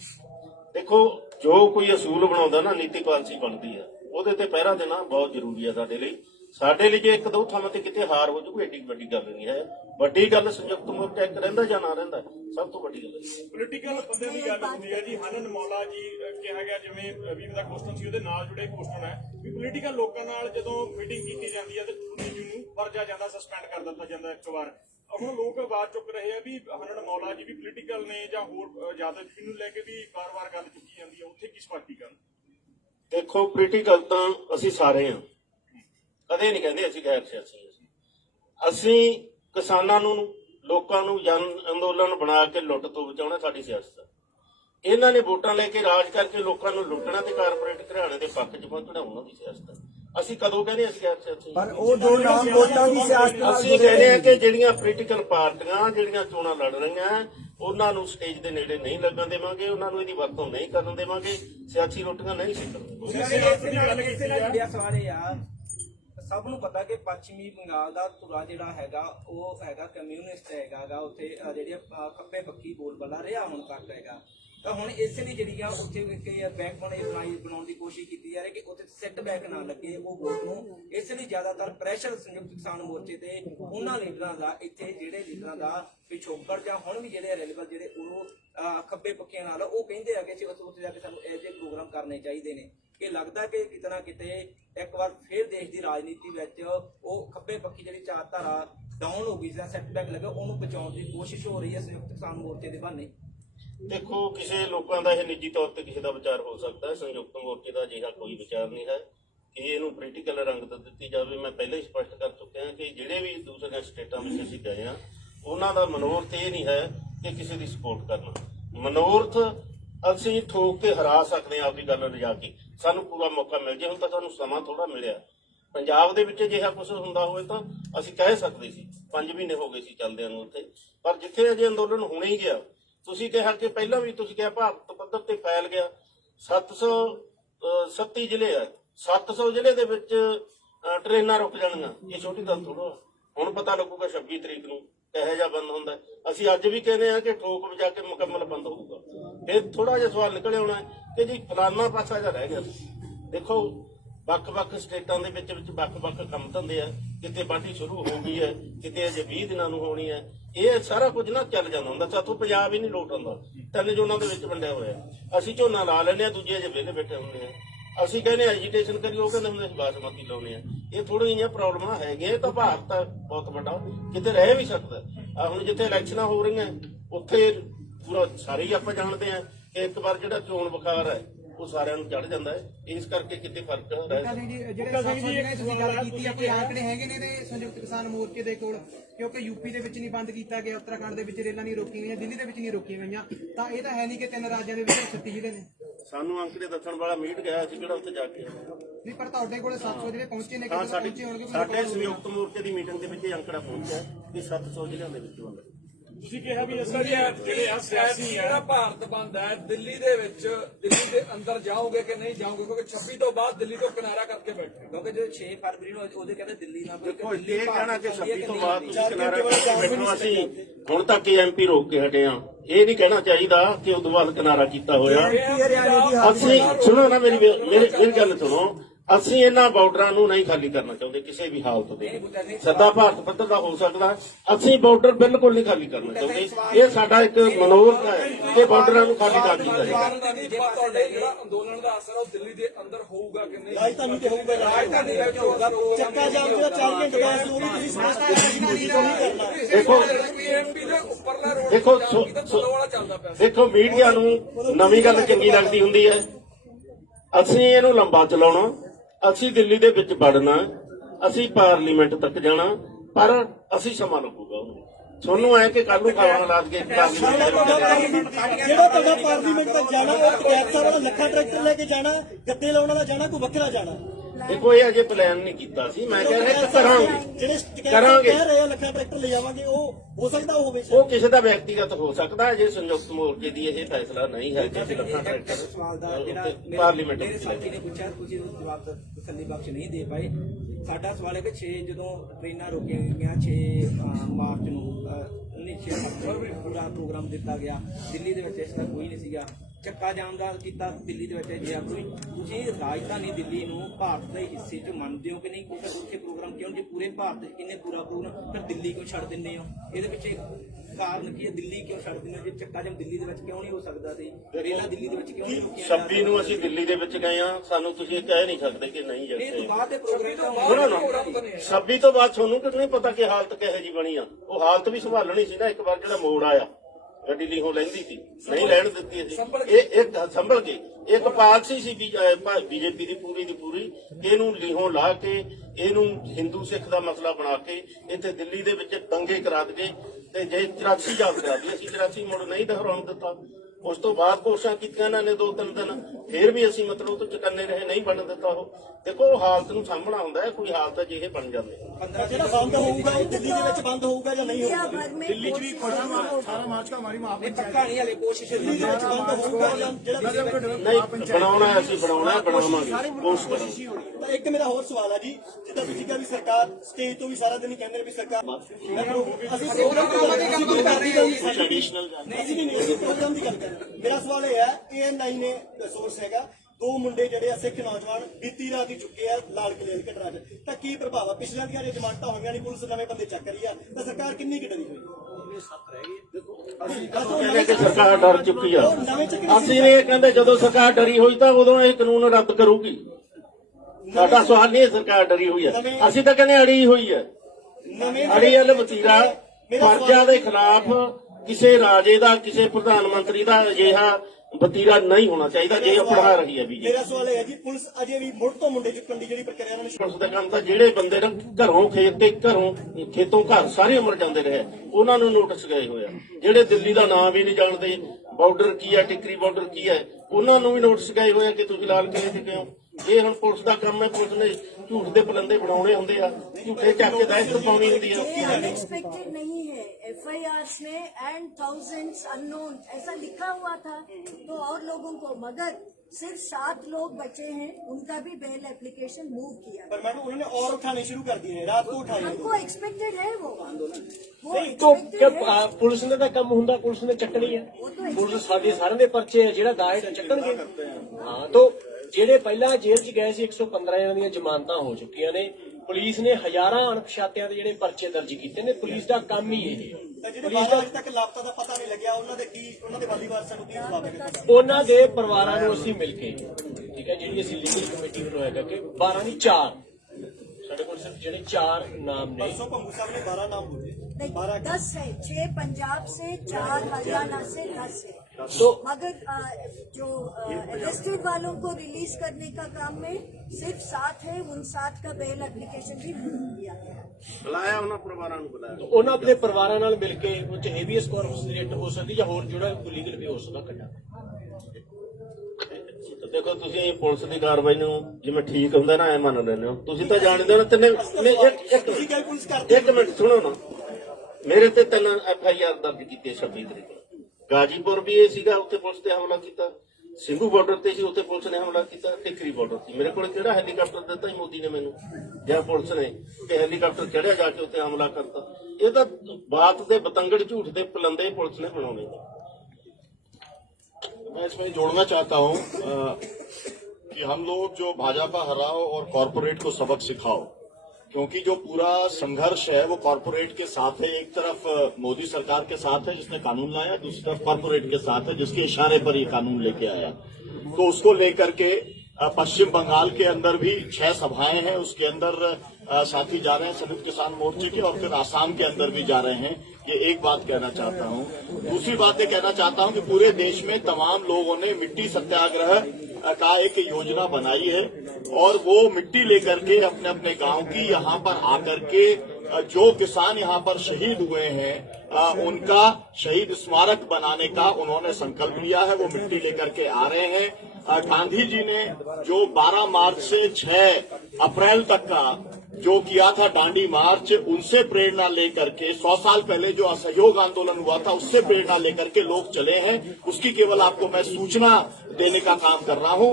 ਦੇਖੋ, ਜੋ ਕੋਈ ਅਸੂਲ ਬਣਾਉਂਦਾ ਨਾ, ਨੀਤੀ ਪਾਲਿਸੀ ਬਣਦੀ ਹੈ, ਉਹਦੇ ਤੇ ਪਹਿਰਾ ਦੇਣਾ ਬਹੁਤ ਜ਼ਰੂਰੀ ਹੈ ਸਾਡੇ ਲਈ। ਸਾਡੇ ਲਈ ਜੇ ਇੱਕ ਦੋ ਥਾਂ ਤੇ ਕਿਤੇ ਹਾਰ ਹੋ ਜੂ, ਐਡੀ ਵੱਡੀ ਗੱਲ ਨਹੀਂ ਹੈ। ਵੱਡੀ ਗੱਲ ਸੰਯੁਕਤ ਮੋਰਚਾ ਇੱਕ ਰਹਿੰਦਾ ਜਾਂ ਨਾ ਰਹਿੰਦਾ, ਸਭ ਤੋਂ ਵੱਡੀ ਗੱਲ ਹੈ। ਪੋਲੀਟੀਕਲ ਬੰਦੇ ਦੀ ਗੱਲ ਹੁੰਦੀ ਹੈ ਜੀ। ਹਨਨ ਮੌਲਾ ਜੀ ਕਿਹਾ ਗਿਆ, ਜਿਵੇਂ ਵੀਰ ਦਾ ਕੁਐਸਚਨ ਸੀ ਉਹਦੇ ਨਾਲ ਜੁੜੇ ਕੁਐਸਚਨ ਹੈ ਵੀ ਪੋਲੀਟੀਕਲ ਲੋਕਾਂ ਨਾਲ ਜਦੋਂ ਮੀਟਿੰਗ ਕੀਤੀ ਜਾਂਦੀ ਹੈ ਤੇ ਚੂਨੀ ਜੀ ਨੂੰ ਵਰਜਾ ਜਾਂਦਾ, ਸਸਪੈਂਡ ਕਰ ਦਿੱਤਾ ਜਾਂਦਾ ਇੱਕ ਵਾਰ। ਹੁਣ ਲੋਕ ਆਵਾਜ਼ ਚੁੱਕ ਰਹੇ ਆ ਵੀ ਹਨਨ ਮੌਲਾ ਜੀ ਵੀ ਪੋਲੀਟੀਕਲ ਨੇ ਜਾਂ ਹੋਰ ਜ਼ਿਆਦਾ ਜੀ ਨੂੰ ਲੈ ਕੇ ਵੀ ਵਾਰ-ਵਾਰ ਗੱਲ ਚੁੱਕੀ ਜਾਂਦੀ ਹੈ, ਉੱਥੇ ਕੀ ਸਪਸ਼ਟੀਕਰਨ? ਦੇਖੋ, ਪੋਲੀਟੀਕਲ ਤਾਂ ਅਸੀਂ ਸਾਰੇ ਹਾਂ, ਕਦੇ ਨਹੀਂ ਕਹਿੰਦੇ ਅਸੀਂ ਗੈਰ ਸਿਆਸੀ। ਅਸੀਂ ਕਿਸਾਨਾਂ ਨੂੰ, ਲੋਕਾਂ ਨੂੰ ਜਨ ਅੰਦੋਲਨ ਬਣਾ ਕੇ ਲੁੱਟ ਤੋਂ ਬਚਾਉਣਾ ਸਾਡੀ ਸਿਆਸਤ ਹੈ। ਇਹਨਾਂ ਨੇ ਵੋਟਾਂ ਲੈ ਕੇ ਰਾਜ ਕਰਕੇ ਲੋਕਾਂ ਨੂੰ ਲੁੱਟਣਾ ਤੇ ਕਾਰਪੋਰੇਟ ਘਰਾਣੇ ਦੇ ਪੱਖ 'ਚ ਪਹੁੰਚਣਾ ਉਹਨਾਂ ਦੀ ਸਿਆਸਤ ਹੈ। ਅਸੀਂ ਕਦੋਂ ਕਹਿੰਦੇ ਅਸੀਂ ਗੈਰ ਸਿਆਸੀ? ਪਰ ਉਹ ਦੋ ਨਾਮ ਵੋਟਾਂ ਦੀ ਸਿਆਸਤ ਅਸੀਂ ਕਹਿੰਦੇ ਹਾਂ ਕਿ ਜਿਹੜੀਆਂ ਪੋਲੀਟੀਕਲ ਪਾਰਟੀਆਂ ਜਿਹੜੀਆਂ ਚੋਣਾਂ ਲੜ ਰਹੀਆਂ, ਉਹਨਾਂ ਨੂੰ ਸਟੇਜ ਦੇ ਨੇੜੇ ਨਹੀਂ ਲੱਗਣ ਦੇਵਾਂਗੇ, ਉਹਨਾਂ ਨੂੰ ਇਹਦੀ ਵਰਤੋਂ ਨਹੀਂ ਕਰਨ ਦੇਵਾਂਗੇ, ਸਿਆਸੀ ਰੋਟੀਆਂ ਨਹੀਂ ਮੇਰਾ ਸਵਾਲ ਇਹ ਆ, ਸਭ ਨੂੰ ਪਤਾ ਕਿ ਪੱਛਮੀ ਬੰਗਾਲ ਦਾ ਧੁਰਾ ਜਿਹੜਾ ਹੈਗਾ ਉਹ ਹੈਗਾ ਕਮਿਊਨਿਸਟ ਹੈਗਾ, ਉੱਥੇ ਜਿਹੜੇ ਖੱਬੇ ਪੱਖੀ ਬੋਲਬਾਲਾ ਰਿਹਾ ਹੁਣ ਤੱਕ ਹੈਗਾ। ਤਾਂ ਹੁਣ ਇਸ ਲਈ ਜਿਹੜੀ ਆ ਉੱਥੇ ਬੈਕ ਬਣਾਉਣ ਦੀ ਕੋਸ਼ਿਸ਼ ਕੀਤੀ ਜਾ ਰਹੀ ਕਿ ਉੱਥੇ ਸੈੱਟ ਬੈਕ ਨਾ ਲੱਗੇ ਉਹ ਵੋਟ ਨੂੰ। ਇਸ ਲਈ ਜ਼ਿਆਦਾਤਰ ਪ੍ਰੈਸ਼ਰ ਸੰਯੁਕਤ ਕਿਸਾਨ ਮੋਰਚੇ ਤੇ ਉਹਨਾਂ ਲੀਡਰਾਂ ਦਾ, ਇੱਥੇ ਜਿਹੜੇ ਲੀਡਰਾਂ ਦਾ ਪਿਛੋਕੜ ਜਾਂ ਹੁਣ ਵੀ ਜਿਹੜੇ ਅਵੇਲੇਬਲ ਜਿਹੜੇ ਉਹ ਖੱਬੇ ਪੱਖੀਆਂ ਨਾਲ ਉਹ ਕਹਿੰਦੇ ਆ ਕਿ ਉੱਥੇ ਜਾ ਕੇ ਸਾਨੂੰ ਇਹੋ ਜਿਹੇ ਪ੍ਰੋਗਰਾਮ ਕਰਨੇ ਚਾਹੀਦੇ ਨੇ। ਕਿ ਲੱਗਦਾ ਕਿ ਕਿਤੇ ਨਾ ਕਿਤੇ ਇੱਕ ਵਾਰ ਫਿਰ ਦੇਸ਼ ਦੀ ਰਾਜਨੀਤੀ ਵਿੱਚ ਉਹ ਖੱਬੇ ਪੱਖੀ ਜਿਹੜੀ ਚਾਰਧਾਰਾ ਡਾਊਨ ਹੋ ਗਈ ਜਾਂ ਸੈਟਬੈਕ ਲੱਗਾ, ਉਹਨੂੰ ਬਚਾਉਣ ਦੀ ਕੋਸ਼ਿਸ਼ ਹੋ ਰਹੀ ਹੈ ਸੰਯੁਕਤ ਕਿਸਾਨ ਮੋਰਚੇ ਦੇ ਬਹਾਨੇ। ਦੇਖੋ, ਕਿਸੇ ਲੋਕਾਂ ਦਾ ਇਹ ਨਿੱਜੀ ਤੌਰ ਤੇ ਕਿਸੇ ਦਾ ਵਿਚਾਰ ਹੋ ਸਕਦਾ ਹੈ। ਸੰਯੁਕਤ ਮੋਰਚੇ ਦਾ ਅਜਿਹਾ ਕੋਈ ਵਿਚਾਰ ਨਹੀਂ ਹੈ ਕਿ ਇਹਨੂੰ ਪੋਲੀਟੀਕਲ ਰੰਗਤ ਦਿੱਤੀ ਜਾਵੇ। ਮੈਂ ਪਹਿਲਾਂ ਹੀ ਸਪਸ਼ਟ ਕਰ ਚੁੱਕਿਆ ਕਿ ਜਿਹੜੇ ਵੀ ਦੂਸਰੀਆਂ ਸਟੇਟਾਂ ਵਿੱਚ ਅਸੀਂ ਗਏ ਹਾਂ, ਉਹਨਾਂ ਦਾ ਮਨੋਰਥ ਇਹ ਨਹੀਂ ਹੈ ਕਿ ਕਿਸੇ ਦੀ ਸਪੋਰਟ ਕਰਨਾ। ਮਨੋਰਥ ਅਸੀਂ ਠੋਕ ਕੇ ਹਰਾ ਸਕਦੇ ਹਾਂ ਆਪਦੀ ਗੱਲ ਲਿਜਾ ਕੇ, ਸਾਨੂੰ ਪੂਰਾ ਮੌਕਾ ਮਿਲ ਜੇ। ਹੁਣ ਤਾਂ ਸਾਨੂੰ ਸਮਾਂ ਥੋੜਾ ਮਿਲਿਆ। ਪੰਜਾਬ ਦੇ ਵਿੱਚ ਅਜਿਹਾ ਕੁਝ ਹੁੰਦਾ ਹੋਵੇ ਤਾਂ ਅਸੀਂ ਕਹਿ ਸਕਦੇ ਸੀ, 5 ਮਹੀਨੇ ਹੋ ਗਏ ਸੀ ਚੱਲਦਿਆਂ ਨੂੰ ਉੱਥੇ। ਪਰ ਜਿੱਥੇ ਅਜੇ ਅੰਦੋਲਨ ਹੋਣੇ ਹੀ ਗਿਆ, ਤੁਸੀਂ ਕਿਹਾ ਕਿ ਪਹਿਲਾਂ ਵੀ ਤੁਸੀਂ ਕਿਹਾ ਭਾਰਤ ਪੱਧਰ ਤੇ ਫੈਲ ਗਿਆ। 737 ਜ਼ਿਲ੍ਹੇ ਆ, 700 ਜ਼ਿਲ੍ਹੇ ਦੇ ਵਿੱਚ ਟ੍ਰੇਨਾਂ ਰੁਕ ਜਾਣਗੀਆਂ, ਇਹ ਛੋਟੀ ਗੱਲ ਥੋੜਾ। ਹੁਣ ਪਤਾ ਲੱਗੂਗਾ 26 ਤਰੀਕ ਨੂੰ ਕਿਹੋ ਜਿਹਾ ਬੰਦ ਹੁੰਦਾ। ਅਸੀਂ ਅੱਜ ਵੀ ਕਹਿੰਦੇ ਹਾਂ ਕਿ ਠੋਕ ਵਜਾ ਕੇ ਮੁਕੰਮਲ ਬੰਦ ਹੋਊਗਾ। ਫਿਰ ਥੋੜਾ ਜਿਹਾ ਸਵਾਲ ਨਿਕਲ ਆਉਣਾ ਕਿ ਜੀ ਫਲਾਨਾ ਪਾਸਾ ਜਿਹਾ ਰਹਿ ਗਿਆ। ਦੇਖੋ, ਵੱਖ-ਵੱਖ ਸਟੇਟਾਂ ਦੇ ਵਿੱਚ ਵੱਖ-ਵੱਖ ਕੰਮ ਧੰਦੇ ਆ, ਕਿਤੇ ਵਾਢੀ ਸ਼ੁਰੂ ਹੋ ਗਈ ਹੈ, ਕਿਤੇ ਅਜੇ 20 ਦਿਨਾਂ ਨੂੰ ਹੋਣੀ ਹੈ। ਇਹ ਸਾਰਾ ਕੁਝ ਨਾ ਚੱਲ ਜਾਂਦਾ ਹੁੰਦਾ। ਸਾਥੋਂ ਪੰਜਾਬ ਹੀ ਨਹੀਂ ਲੋਟ ਆਉਂਦਾ, 3 ਜ਼ੋਨਾਂ ਦੇ ਵਿੱਚ ਵੰਡਿਆ ਹੋਇਆ। ਅਸੀਂ ਝੋਨਾ ਲਾ ਲੈਂਦੇ ਹਾਂ, ਦੂਜੇ ਅਜੇ ਵਿਹਲੇ ਬੈਠੇ ਹੁੰਦੇ ਆ। ਅਸੀਂ ਕਹਿੰਦੇ ਐਜੀਟੇਸ਼ਨ ਕਰੀ, ਉਹ ਕਹਿੰਦੇ ਹੁੰਦੇ ਅਸੀਂ ਬਾਸਮਤੀ ਲਾਉਣੇ ਆ। ਇਹ ਥੋੜ੍ਹੀਆਂ ਜਿਹੀਆਂ ਪ੍ਰੋਬਲਮਾਂ ਹੈਗੀਆਂ। ਇਹ ਤਾਂ ਭਾਰਤ ਹੈ ਬਹੁਤ ਵੱਡਾ, ਕਿਤੇ ਰਹਿ ਵੀ ਸਕਦਾ। ਹੁਣ ਜਿੱਥੇ ਇਲੈਕਸ਼ਨਾਂ ਹੋ ਰਹੀਆਂ ਉੱਥੇ ਪੂਰਾ ਸਾਰੇ ਹੀ ਆਪਾਂ ਜਾਣਦੇ ਆ ਕਿ ਇੱਕ ਵਾਰ ਜਿਹੜਾ ਚੋਣ ਬੁਖਾਰ ਹੈ ਉਹ ਸਾਰਿਆਂ ਨੂੰ ਚੜ ਜਾਂਦਾ ਹੈ। ਇਸ ਕਰਕੇ ਕਿਤੇ ਫਰਕ ਰਹਿ ਸਕਦਾ। ਜਿਹੜੇ ਤੁਸੀਂ ਗੱਲ ਕੀਤੀ ਆ, ਕੋਈ ਆંકੜੇ ਹੈਗੇ ਨੇ ਤੇ ਸੰਯੁਕਤ ਕਿਸਾਨ ਮੋਰਚੇ ਦੇ ਕੋਲ? ਕਿਉਂਕਿ ਯੂਪੀ ਦੇ ਵਿੱਚ ਨਹੀਂ ਬੰਦ ਕੀਤਾ ਗਿਆ, ਉੱਤਰਾਖੰਡ ਦੇ ਵਿੱਚ ਰੇਲਾਂ ਨਹੀਂ ਰੋਕੀਆਂ ਗਈਆਂ, ਦਿੱਲੀ ਦੇ ਵਿੱਚ ਨਹੀਂ ਰੋਕੀਆਂ ਗਈਆਂ, ਤਾਂ ਇਹ ਤਾਂ ਹੈ ਨਹੀਂ ਕਿ 3 ਰਾਜਾਂ ਦੇ ਵਿੱਚ 36 ਜ਼ਿਲ੍ਹੇ ਨੇ। ਸਾਨੂੰ ਅੰਕੜੇ ਦੱਸਣ ਵਾਲਾ ਮੀਟ ਗਿਆ ਸੀ ਜਿਹੜਾ ਉੱਥੇ ਜਾ ਕੇ ਨਹੀਂ, ਪਰ ਤੁਹਾਡੇ ਕੋਲ 700 ਜਿਹੜੇ ਪਹੁੰਚੇ ਨੇ, ਸਾਡੇ ਸੰਯੁਕਤ ਮੋਰਚੇ ਦੀ ਮੀਟਿੰਗ ਦੇ ਵਿੱਚ ਇਹ ਅੰਕੜਾ ਪਹੁੰਚਿਆ ਕਿ 700 ਜ਼ਿਲ੍ਹਿਆਂ ਦੇ ਵਿੱਚ ਬੰਦ। ਤੁਸੀਂ ਕਿਹਾ ਵੀ ਅਸਲ ਜਿਹੜੇ ਆ ਸਿਆਸੀ ਆ, ਭਾਰਤ ਬੰਦ ਹੈ, ਦਿੱਲੀ ਦੇ ਵਿੱਚ, ਦਿੱਲੀ ਦੇ ਅੰਦਰ ਜਾਓਗੇ ਕਿ ਨਹੀਂ ਜਾਓਗੇ? ਕਿਉਂਕਿ 26 ਤੋਂ ਬਾਅਦ ਦਿੱਲੀ ਤੋਂ ਕਿਨਾਰਾ ਕਰਕੇ ਬੈਠੇ, ਕਿਉਂਕਿ ਜਦੋਂ 6 ਫਰਵਰੀ ਨੂੰ ਉਹਦੇ ਕਹਿੰਦੇ ਦਿੱਲੀ ਨਾਲ ਦੇਖੋ, ਇਹ ਕਹਿਣਾ ਕਿ 26 ਤੋਂ ਬਾਅਦ ਤੁਸੀਂ ਕਿਨਾਰਾ ਕਰਕੇ ਬੈਠੋ। ਅਸੀਂ ਹੁਣ ਤੱਕ ਐਮਪੀ ਰੋਕ ਕੇ ਹਟੇ ਹਾਂ। ਇਹ ਨਹੀਂ ਕਹਿਣਾ ਚਾਹੀਦਾ ਕਿ ਉਦੋਂ ਬਾਅਦ ਕਿਨਾਰਾ ਕੀਤਾ ਹੋਇਆ। ਅਸੀਂ ਸੁਣੋ ਨਾ, ਮੇਰੀ ਗੱਲ ਸੁਣੋ। ਅਸੀਂ ਇਹਨਾਂ ਬਾਰਡਰਾਂ ਨੂੰ ਨਹੀਂ ਖਾਲੀ ਕਰਨਾ ਚਾਹੁੰਦੇ ਕਿਸੇ ਵੀ ਹਾਲਤ ਦੇ। ਸੱਦਾ ਭਾਰਤ ਪੱਧਰ ਦਾ ਹੋ ਸਕਦਾ, ਅਸੀਂ ਬਾਰਡਰ ਬਿਲਕੁਲ ਨਹੀਂ ਖਾਲੀ ਕਰਨਾ ਚਾਹੁੰਦੇ। ਇਹ ਸਾਡਾ ਇੱਕ ਮਨੋਰਥ ਹੈ ਕਿ ਬਾਰਡਰਾਂ ਨੂੰ ਖਾਲੀ ਨਾ ਕੀਤਾ ਜਾਏ। ਤੁਹਾਡੇ ਜਿਹੜਾ ਅੰਦੋਲਨ ਦਾ ਅਸਰ ਉਹ ਦਿੱਲੀ ਦੇ ਅੰਦਰ ਹੋਊਗਾ ਕਿ ਨਹੀਂ? ਰਾਜਧਾਨੀ ਤੇ ਹੋਊਗਾ, ਰਾਜਧਾਨੀ ਵਿੱਚ ਹੋਊਗਾ। ਚੱਕਾ ਜਾਮ ਜਿਹੜਾ 4 ਘੰਟੇ ਦਾ ਸੀ ਉਹ ਵੀ ਤੁਸੀਂ ਸਮਝਦੇ ਦੇਖੋ, ਦੇਖੋ ਮੀਡੀਆ ਨੂੰ ਨਵੀਂ ਗੱਲ ਚੰਗੀ ਲੱਗਦੀ ਹੁੰਦੀ ਹੈ। ਅਸੀਂ ਇਹਨੂੰ ਲੰਬਾ ਚਲਾਉਣਾ, ਅਸੀਂ ਦਿੱਲੀ ਦੇ ਵਿੱਚ ਵੜਨਾ, ਅਸੀਂ ਪਾਰਲੀਮੈਂਟ ਤੱਕ ਜਾਣਾ, ਪਰ ਅਸੀਂ ਸਮਾਂ ਲੱਗੂਗਾ ਉਹਨੂੰ। ਤੁਹਾਨੂੰ ਐ ਕਿ ਕੱਲ ਨੂੰ ਖਾਣਾ ਲਾ ਕੇ ਜਿਹੜਾ ਤੁਹਾਡਾ ਪਾਰਲੀਮੈਂਟ ਤੱਕ ਜਾਣਾ, ਉਹ ਕੈਪਸਾ ਵਾਲਾ ਲੱਖਾਂ ਟਰੈਕਟਰ ਲੈ ਕੇ ਜਾਣਾ, ਗੱਦੇ ਲਾਉਣ ਵਾਲਾ ਜਾਣਾ, ਕੋਈ ਵੱਖਰਾ ਜਾਣਾ। देखो ये अजे प्लान नहीं ਕੀਤਾ ਸੀ ਮੈਂ ਕਹਿ ਰਿਹਾ ਕਿ ਕਰਾਂਗੇ ਕਹਿ ਰਹੇ ਆ ਲੱਖਾਂ ਟਰੈਕਟਰ ਲੈ ਜਾਵਾਂਗੇ, ਉਹ ਹੋ ਸਕਦਾ ਹੋਵੇ। ਉਹ ਕਿਸੇ ਦਾ ਵਿਅਕਤੀਗਤ ਹੋ ਸਕਦਾ ਹੈ, ਜੇ ਸੰਯੁਕਤ ਮੋਰਚੇ ਦੀ ਇਹ ਫੈਸਲਾ ਨਹੀਂ ਹੈ ਕਿ ਅਸੀਂ ਲੱਖਾਂ ਸਵਾਲ ਦਾ ਜਿਹੜਾ ਟਰੈਕਟਰ ਪਾਰਲੀਮੈਂਟ ਮੇਰੇ ਸਾਥੀ ਨੇ ਪੁੱਛਿਆ, ਤੁਸੀਂ ਜਵਾਬ ਤਸੱਲੀ ਬਖਸ਼ ਨਹੀਂ ਦੇ ਪਾਏ। ਸਾਡਾ ਸਵਾਲ ਹੈ ਕਿ 6 ਜਦੋਂ ਟ੍ਰੇਨਾਂ ਰੋਕੀਆਂ ਗਈਆਂ 6 ਮਾਰਚ ਨੂੰ 19 ਮਾਰਚ ਨੂੰ ਪੂਰਾ ਪ੍ਰੋਗਰਾਮ ਦਿੱਤਾ ਗਿਆ, ਦਿੱਲੀ ਦੇ ਵਿੱਚ ਇਸ ਦਾ ਕੋਈ ਨਹੀਂ ਸੀਗਾ। ਚੱਕਾ ਜਾਮ ਦਾ ਕੀਤਾ ਦਿੱਲੀ ਦੇ ਵਿੱਚ ਜੇ ਕੋਈ ਤੁਸੀਂ ਰਾਜਧਾਨੀ ਦਿੱਲੀ ਨੂੰ ਭਾਰਤ ਦੇ ਹਿੱਸੇ 'ਚ ਮੰਨਦੇ ਹੋ ਕਿ ਨਹੀਂ? ਕੋਈ ਉੱਥੇ ਪ੍ਰੋਗਰਾਮ ਕਿਉਂ ਜੇ ਪੂਰੇ ਭਾਰਤ 'ਚ ਕਿੰਨੇ ਪੂਰਾ ਪ੍ਰੋਗਰਾਮ ਫਿਰ ਦਿੱਲੀ ਕਿਉਂ ਛੱਡ ਦਿੰਦੇ ਹੋ? ਇਹਦੇ ਪਿੱਛੇ ਕਾਰਨ ਕੀ ਹੈ? ਦਿੱਲੀ ਕਿਉਂ ਛੱਡ ਦਿੰਦੇ ਹੋ? ਜੇ ਚੱਕਾ ਜਾਮ ਦਿੱਲੀ ਦੇ ਵਿੱਚ ਕਿਉਂ ਨਹੀਂ ਹੋ ਸਕਦਾ ਸੀ? ਰੇਲਾਂ ਦਿੱਲੀ ਦੇ ਵਿੱਚ ਕਿਉਂ ਨਹੀਂ ਰੁਕੀਆਂ? 26 ਨੂੰ ਅਸੀਂ ਦਿੱਲੀ ਦੇ ਵਿੱਚ ਗਏ ਆ, ਸਾਨੂੰ ਤੁਸੀਂ ਕਹਿ ਨਹੀਂ ਸਕਦੇ ਕਿ ਨਹੀਂ ਇਹ ਜਾਂਦੇ। ਤੋਂ ਬਾਅਦ ਦੇ ਪ੍ਰੋਗਰਾਮ ਸੁਣੋ ਨਾ, 26 ਤੋਂ ਬਾਅਦ ਤੁਹਾਨੂੰ ਕਿਤੇ ਨਹੀਂ ਪਤਾ ਕਿ ਹਾਲਤ ਕਿਹੋ ਜੀ ਬਣੀ ਆ। ਉਹ ਹਾਲਤ ਵੀ ਸੰਭਾਲਣੀ ਸੀ ਨਾ। ਇੱਕ ਵਾਰ ਜਿਹੜਾ ਮੋੜ ਆਇਆ, ਗੱਡੀ ਲੀਹੋਂ ਲੈਂਦੀ ਸੀ, ਨਹੀਂ ਲੈਣ ਦਿੱਤੀ ਅਸੀਂ। ਇਹ ਇੱਕ ਸੰਭਲ ਕੇ ਇੱਕ ਪਾਲਸੀ ਸੀ ਬੀਜੇਪੀ ਦੀ ਪੂਰੀ ਇਹਨੂੰ ਲੀਹੋਂ ਲਾ ਕੇ ਇਹਨੂੰ ਹਿੰਦੂ ਸਿੱਖ ਦਾ ਮਸਲਾ ਬਣਾ ਕੇ ਇੱਥੇ ਦਿੱਲੀ ਦੇ ਵਿੱਚ ਦੰਗੇ ਕਰਾ ਦਈਏ ਤੇ ਜੇ 84 ਯਾਦ ਕਰਾ ਦਈਏ। ਅਸੀਂ 84 ਮੁੜ ਨਹੀਂ ਦੁਹਰਾਉਣ ਦਿੱਤਾ। ਉਸ ਤੋਂ ਬਾਅਦ ਕੋਸ਼ਿਸ਼ਾਂ ਕੀਤੀਆਂ ਇਹਨਾਂ ਨੇ 2-3 ਦਿਨ, ਫਿਰ ਵੀ ਅਸੀਂ ਮਤਲਬ ਉਹ ਤੋਂ ਚੁਕੰਨੇ ਰਹੇ, ਨਹੀਂ ਬਣਨ ਦਿੱਤਾ। ਉਹ ਦੇਖੋ ਹਾਲਤ ਨੂੰ ਸਾਹਮਣਾ ਹੁੰਦਾ ਹੈ, ਕੋਈ ਹਾਲਤ ਜਿਹੇ ਬਣ ਜਾਂਦੇ। ਜਿਹੜਾ ਬੰਦ ਹੋਊਗਾ ਉਹ ਦਿੱਲੀ ਦੇ ਵਿੱਚ ਬੰਦ ਹੋਊਗਾ ਜਾਂ ਨਹੀਂ ਹੋਊਗਾ? ਦਿੱਲੀ 'ਚ ਵੀ 18 मार्च का हमारी ਨਹੀਂ ਪੱਕਾ ਨਹੀਂ ਹਲੇ ਕੋਸ਼ਿਸ਼ ਦਿੱਲੀ ਦੇ ਵਿੱਚ ਬੰਦ ਹੋਊਗਾ ਜਾਂ ਜਿਹੜਾ ਨਹੀਂ ਬਣਾਉਣਾ, ਅਸੀਂ ਬਣਾਵਾਂਗੇ, ਕੋਸ਼ਿਸ਼ ਕਰਾਂਗੇ। ਤਾਂ ਇੱਕ ਮੇਰਾ ਹੋਰ ਸਵਾਲ ਹੈ ਜੀ, ਜਿੱਦਾਂ ਤੁਸੀਂ ਕਿਹਾ ਵੀ ਸਰਕਾਰ ਸਟੇਜ ਤੋਂ ਵੀ ਸਾਰਾ ਦਿਨ ਹੀ ਕਹਿੰਦੇ ਨੇ ਵੀ ਸਰਕਾਰ ਅਸੀਂ ਪ੍ਰੋਗਰਾਮ ਦੀ ਗੱਲ ਕਰ ਰਹੇ ਹਾਂ, ਟ੍ਰੈਡੀਸ਼ਨਲ ਅਸੀਂ ਪ੍ਰੋਗਰਾਮ ਦੀ ਗੱਲ ਕਰ ਰਹੇ ਹਾਂ। ਮੇਰਾ ਸਵਾਲ ਇਹ ਹੈ, AN9 ਨੇ ਸੋਰਸ ਹੈਗਾ, 2 ਮੁੰਡੇ ਜਿਹੜੇ ਆ ਸਿੱਖ ਨੌਜਵਾਨ ਬੀਤੀ ਰਾਤ ਹੀ ਚੁੱਕੇ ਆ ਲਾਲ ਕਿਲੇ ਦੀ ਘਟਨਾ 'ਚ, ਤਾਂ ਕੀ ਪ੍ਰਭਾਵ ਆ? ਪਿਛਲੀਆਂ ਦੀਆਂ ਜੇ ਜਮਾਨਤਾਂ ਹੋਈਆਂ ਨਹੀਂ, ਪੁਲਿਸ ਨਵੇਂ ਬੰਦੇ ਚੱਕ ਰਹੀ ਆ, ਤਾਂ ਸਰਕਾਰ ਕਿੰਨੀ ਕੁ ਡਰੀ ਹੋਈ? ਕਹਿੰਦੇ ਕਿ ਸਰਕਾਰ ਡਰ ਚੁੱਕੀ ਆ। ਅਸੀਂ ਇਹ ਕਹਿੰਦੇ ਜਦੋਂ ਸਰਕਾਰ ਡਰੀ ਹੋਈ ਤਾਂ ਉਦੋਂ ਇਹ ਕਾਨੂੰਨ ਰੱਦ ਕਰੂਗੀ। ਸਾਡਾ ਸਵਾਲ ਨਹੀਂ ਸਰਕਾਰ ਡਰੀ ਹੋਈ ਹੈ, ਅਸੀਂ ਤਾਂ ਕਹਿੰਦੇ ਅੜੀ ਹੋਈ ਹੈ। ਅੜੀ ਵਾਲਾ ਵਤੀਰਾ ਫਰਜ਼ਾਂ ਦੇ ਖਿਲਾਫ ਕਿਸੇ ਰਾਜੇ ਦਾ, ਕਿਸੇ ਪ੍ਰਧਾਨ ਮੰਤਰੀ ਦਾ ਅਜਿਹਾ ਵਤੀਰਾ ਨਹੀਂ ਹੋਣਾ ਚਾਹੀਦਾ ਜੇ ਅਪਣਾ ਰਹੀ ਹੈ ਬੀਜੇਪੀ। ਮੇਰਾ ਸਵਾਲ ਇਹ ਹੈ ਜੀ, ਪੁਲਿਸ ਅਜੇ ਵੀ ਮੁੜ ਤੋਂ ਮੁੰਡੇ ਚੁੱਕਣ ਦੀ ਜਿਹੜੀ ਪ੍ਰਕਿਰਿਆ ਨਾਲ ਪੁਲਿਸ ਦਾ ਕੰਮ ਤਾਂ ਜਿਹੜੇ ਬੰਦੇ ਨਾ ਘਰੋਂ ਖੇਤੋਂ ਘਰ ਸਾਰੀ ਉਮਰ ਜਾਂਦੇ ਰਹੇ, ਉਹਨਾਂ ਨੂੰ ਨੋਟਿਸ ਗਏ ਹੋਏ ਆ। ਜਿਹੜੇ ਦਿੱਲੀ ਦਾ ਨਾਮ ਵੀ ਨਹੀਂ ਜਾਣਦੇ, ਬਾਰਡਰ ਕੀ ਹੈ, ਟਿਕਰੀ ਬਾਰਡਰ ਕੀ ਹੈ, ਉਹਨਾਂ ਨੂੰ ਵੀ ਨੋਟਿਸ ਗਏ ਹੋਏ ਆ ਕਿ ਤੁਸੀਂ ਲਾਲ ਕਿਲੇ ਤੇ ਕਿਉਂ। ਇਹ ਹੁਣ ਪੁਲਿਸ ਦਾ ਕੰਮ ਹੈ, ਪੁਲਿਸ ਨੇ ਝੂਠ ਦੇ ਪਲੰਦੇ ਬਣਾਉਣੇ ਹੁੰਦੇ ਆ, ਝੂਠੇ ਚੱਕ ਕੇ ਦਹਿਸ਼ਤ ਪਾਉਣੀ ਹੁੰਦੀ ਆ। ये अनएक्सपेक्टेड नहीं है। FIRs में एंड थाउजेंड्स अननोन ऐसा लिखा हुआ था, तो और लोगों को, मगर सिर्फ 7 लोग बचे हैं, उनका भी बेल एप्लीकेशन मूव किया। पर मैडम उन्होंने और उठाने शुरू कर दिए हैं, रात को उठाए। हमको एक्सपेक्टेड है वो तो जब पुलिस ने ਤਾਂ ਕੰਮ ਹੁੰਦਾ ਪੁਲਿਸ ਨੇ ਚੱਕਣੀ ਹੈ। ਪੁਲਿਸ ਸਾਡੇ ਸਾਰਿਆਂ ਦੇ ਪਰਚੇ ਜਿਹੜਾ ਦਾਇਰ ਚੱਕਣਗੇ। ਹਾਂ, ਤੋਂ ਜਿਹੜੇ ਪਹਿਲਾਂ ਜੇਲ੍ਹ 'ਚ ਗਏ ਸੀ 115 ਜਣਾਂ ਦੀਆਂ ਜ਼ਮਾਨਤਾਂ ਹੋ ਚੁੱਕੀਆਂ ਨੇ। ਪੁਲਿਸ ਨੇ ਹਜ਼ਾਰਾਂ ਅਣਪਛਾਤਿਆਂ ਦੇ ਜਿਹੜੇ ਪਰਚੇ ਦਰਜ ਕੀਤੇ ਨੇ। ਪੁਲਿਸ ਦਾ ਕੰਮ ਹੀ ਇਹ ਹੈ। ਜਿਹੜੇ 12 ਵਜੇ ਤੱਕ ਲਾਪਤਾ ਦਾ ਪਤਾ ਨਹੀਂ ਲੱਗਿਆ, ਉਹਨਾਂ ਦੇ ਵਾਲੀ ਵਾਰਸਾਂ ਨੂੰ ਕੀ ਜਵਾਬ ਦੇਣਾ? ਉਹਨਾਂ ਦੇ ਪਰਿਵਾਰਾਂ ਨੂੰ ਅਸੀਂ ਮਿਲ ਕੇ, ਠੀਕ ਹੈ, ਜਿਹੜੀ ਅਸੀਂ ਲੀਗਲ ਕਮੇਟੀ ਬਣਾਇਆ ਕਰਕੇ 12 ਨਹੀਂ 4 ਸਾਡੇ ਕੋਲ ਸਿਰਫ ਜਿਹੜੇ 4 ਨਾਮ ਨੇ। परसों पंगू साहब ने 12 नाम बोले। नहीं, 10 है, 6 पंजाब से, 4 हरियाणा से, 10 है। तो मगर जो अरेस्टेड वालों को रिलीज करने का काम में सिर्फ 7 है, उन 7 का बेल एप्लीकेशन भी किया गया। ਬੁਲਾਇਆ ਉਹਨਾਂ ਪਰਿਵਾਰਾਂ ਨੂੰ ਬੁਲਾਇਆ। ਉਹਨਾਂ ਆਪਣੇ ਪਰਿਵਾਰਾਂ ਨਾਲ ਮਿਲ ਕੇ ਉਹ 'ਚ ਹੇਵੀਅਸ ਕਾਰਪਸ ਰਿਟ ਹੋ ਸਕਦੀ ਜਾਂ ਹੋਰ ਜਿਹੜਾ ਲੀਗਲ ਵੀ ਹੋ ਸਕਦਾ ਕੱਢਾ। ਦੇਖੋ ਤੁਸੀਂ ਪੁਲਿਸ ਦੀ ਕਾਰਵਾਈ ਨੂੰ ਜਿਵੇਂ ਠੀਕ ਹੁੰਦਾ ਨਾ ਐ ਮੰਨ ਲੈਂਦੇ ਹੋ। ਤੁਸੀਂ ਤਾਂ ਜਾਣਦੇ ਹੋ ਨਾ ਤਿੰਨੇ। ਇੱਕ ਮਿੰਟ ਸੁਣੋ ਨਾ, ਮੇਰੇ ਤੇ 3 FIR ਦਰਜ ਕੀਤੇ 26 ਤਰੀਕ ਨੂੰ। ਗਾਜੀਪੁਰ ਵੀ ਇਹ ਸੀਗਾ, ਉੱਥੇ ਪੁਲਿਸ ਤੇ ਹਮਲਾ ਕੀਤਾ। ਸਿੰਘੂ ਬਾਰਡਰ ਤੇ ਸੀ, ਉੱਥੇ ਪੁਲਿਸ ਨੇ ਹਮਲਾ ਕੀਤਾ। ਟਿਕਰੀ ਬਾਰਡਰ ਸੀ। ਮੇਰੇ ਕੋਲ ਕਿਹੜਾ ਹੈਲੀਕਾਪਟਰ ਦਿੱਤਾ ਸੀ ਮੋਦੀ ਨੇ ਮੈਨੂੰ ਜਾਂ ਪੁਲਿਸ ਨੇ ਕਿ ਹੈਲੀਕਾਪਟਰ ਚੜਿਆ ਜਾ ਕੇ ਉੱਥੇ ਹਮਲਾ ਕਰਤਾ। ਇਹ ਤਾਂ ਬਾਤ ਦੇ ਬਤੰਗੜ ਝੂਠ ਦੇ ਪਲੰਦੇ ਪੁਲਿਸ ਨੇ ਬਣਾਉਣੇ। मैं इसमें जोड़ना चाहता हूं कि हम लोग जो भाजपा हराओ और कॉरपोरेट को सबक सिखाओ, क्योंकि जो पूरा संघर्ष है वो कॉरपोरेट के साथ है। एक तरफ मोदी सरकार के साथ है जिसने कानून लाया, दूसरी तरफ कॉरपोरेट के साथ है जिसके इशारे पर ये कानून लेके आया। तो उसको लेकर के पश्चिम बंगाल के अंदर भी 6 सभाएं हैं, उसके अंदर साथी जा रहे हैं संयुक्त किसान मोर्चे के, और फिर आसाम के अंदर भी जा रहे हैं। ये एक बात कहना चाहता हूं। दूसरी बात ये कहना चाहता हूं कि पूरे देश में तमाम लोगों ने मिट्टी सत्याग्रह का एक योजना बनाई है, और वो मिट्टी लेकर के अपने अपने गांव की यहाँ पर आकर के जो किसान यहाँ पर शहीद हुए हैं उनका शहीद स्मारक बनाने का उन्होंने संकल्प लिया है। वो मिट्टी लेकर के आ रहे हैं। गांधी जी ने जो 12 मार्च से 6 अप्रैल तक का जो किया था दांडी मार्च, उनसे प्रेरणा लेकर के 100 साल पहले जो असहयोग आंदोलन हुआ था उससे प्रेरणा लेकर के लोग चले हैं। उसकी केवल आपको मैं सूचना देने का काम कर रहा हूं।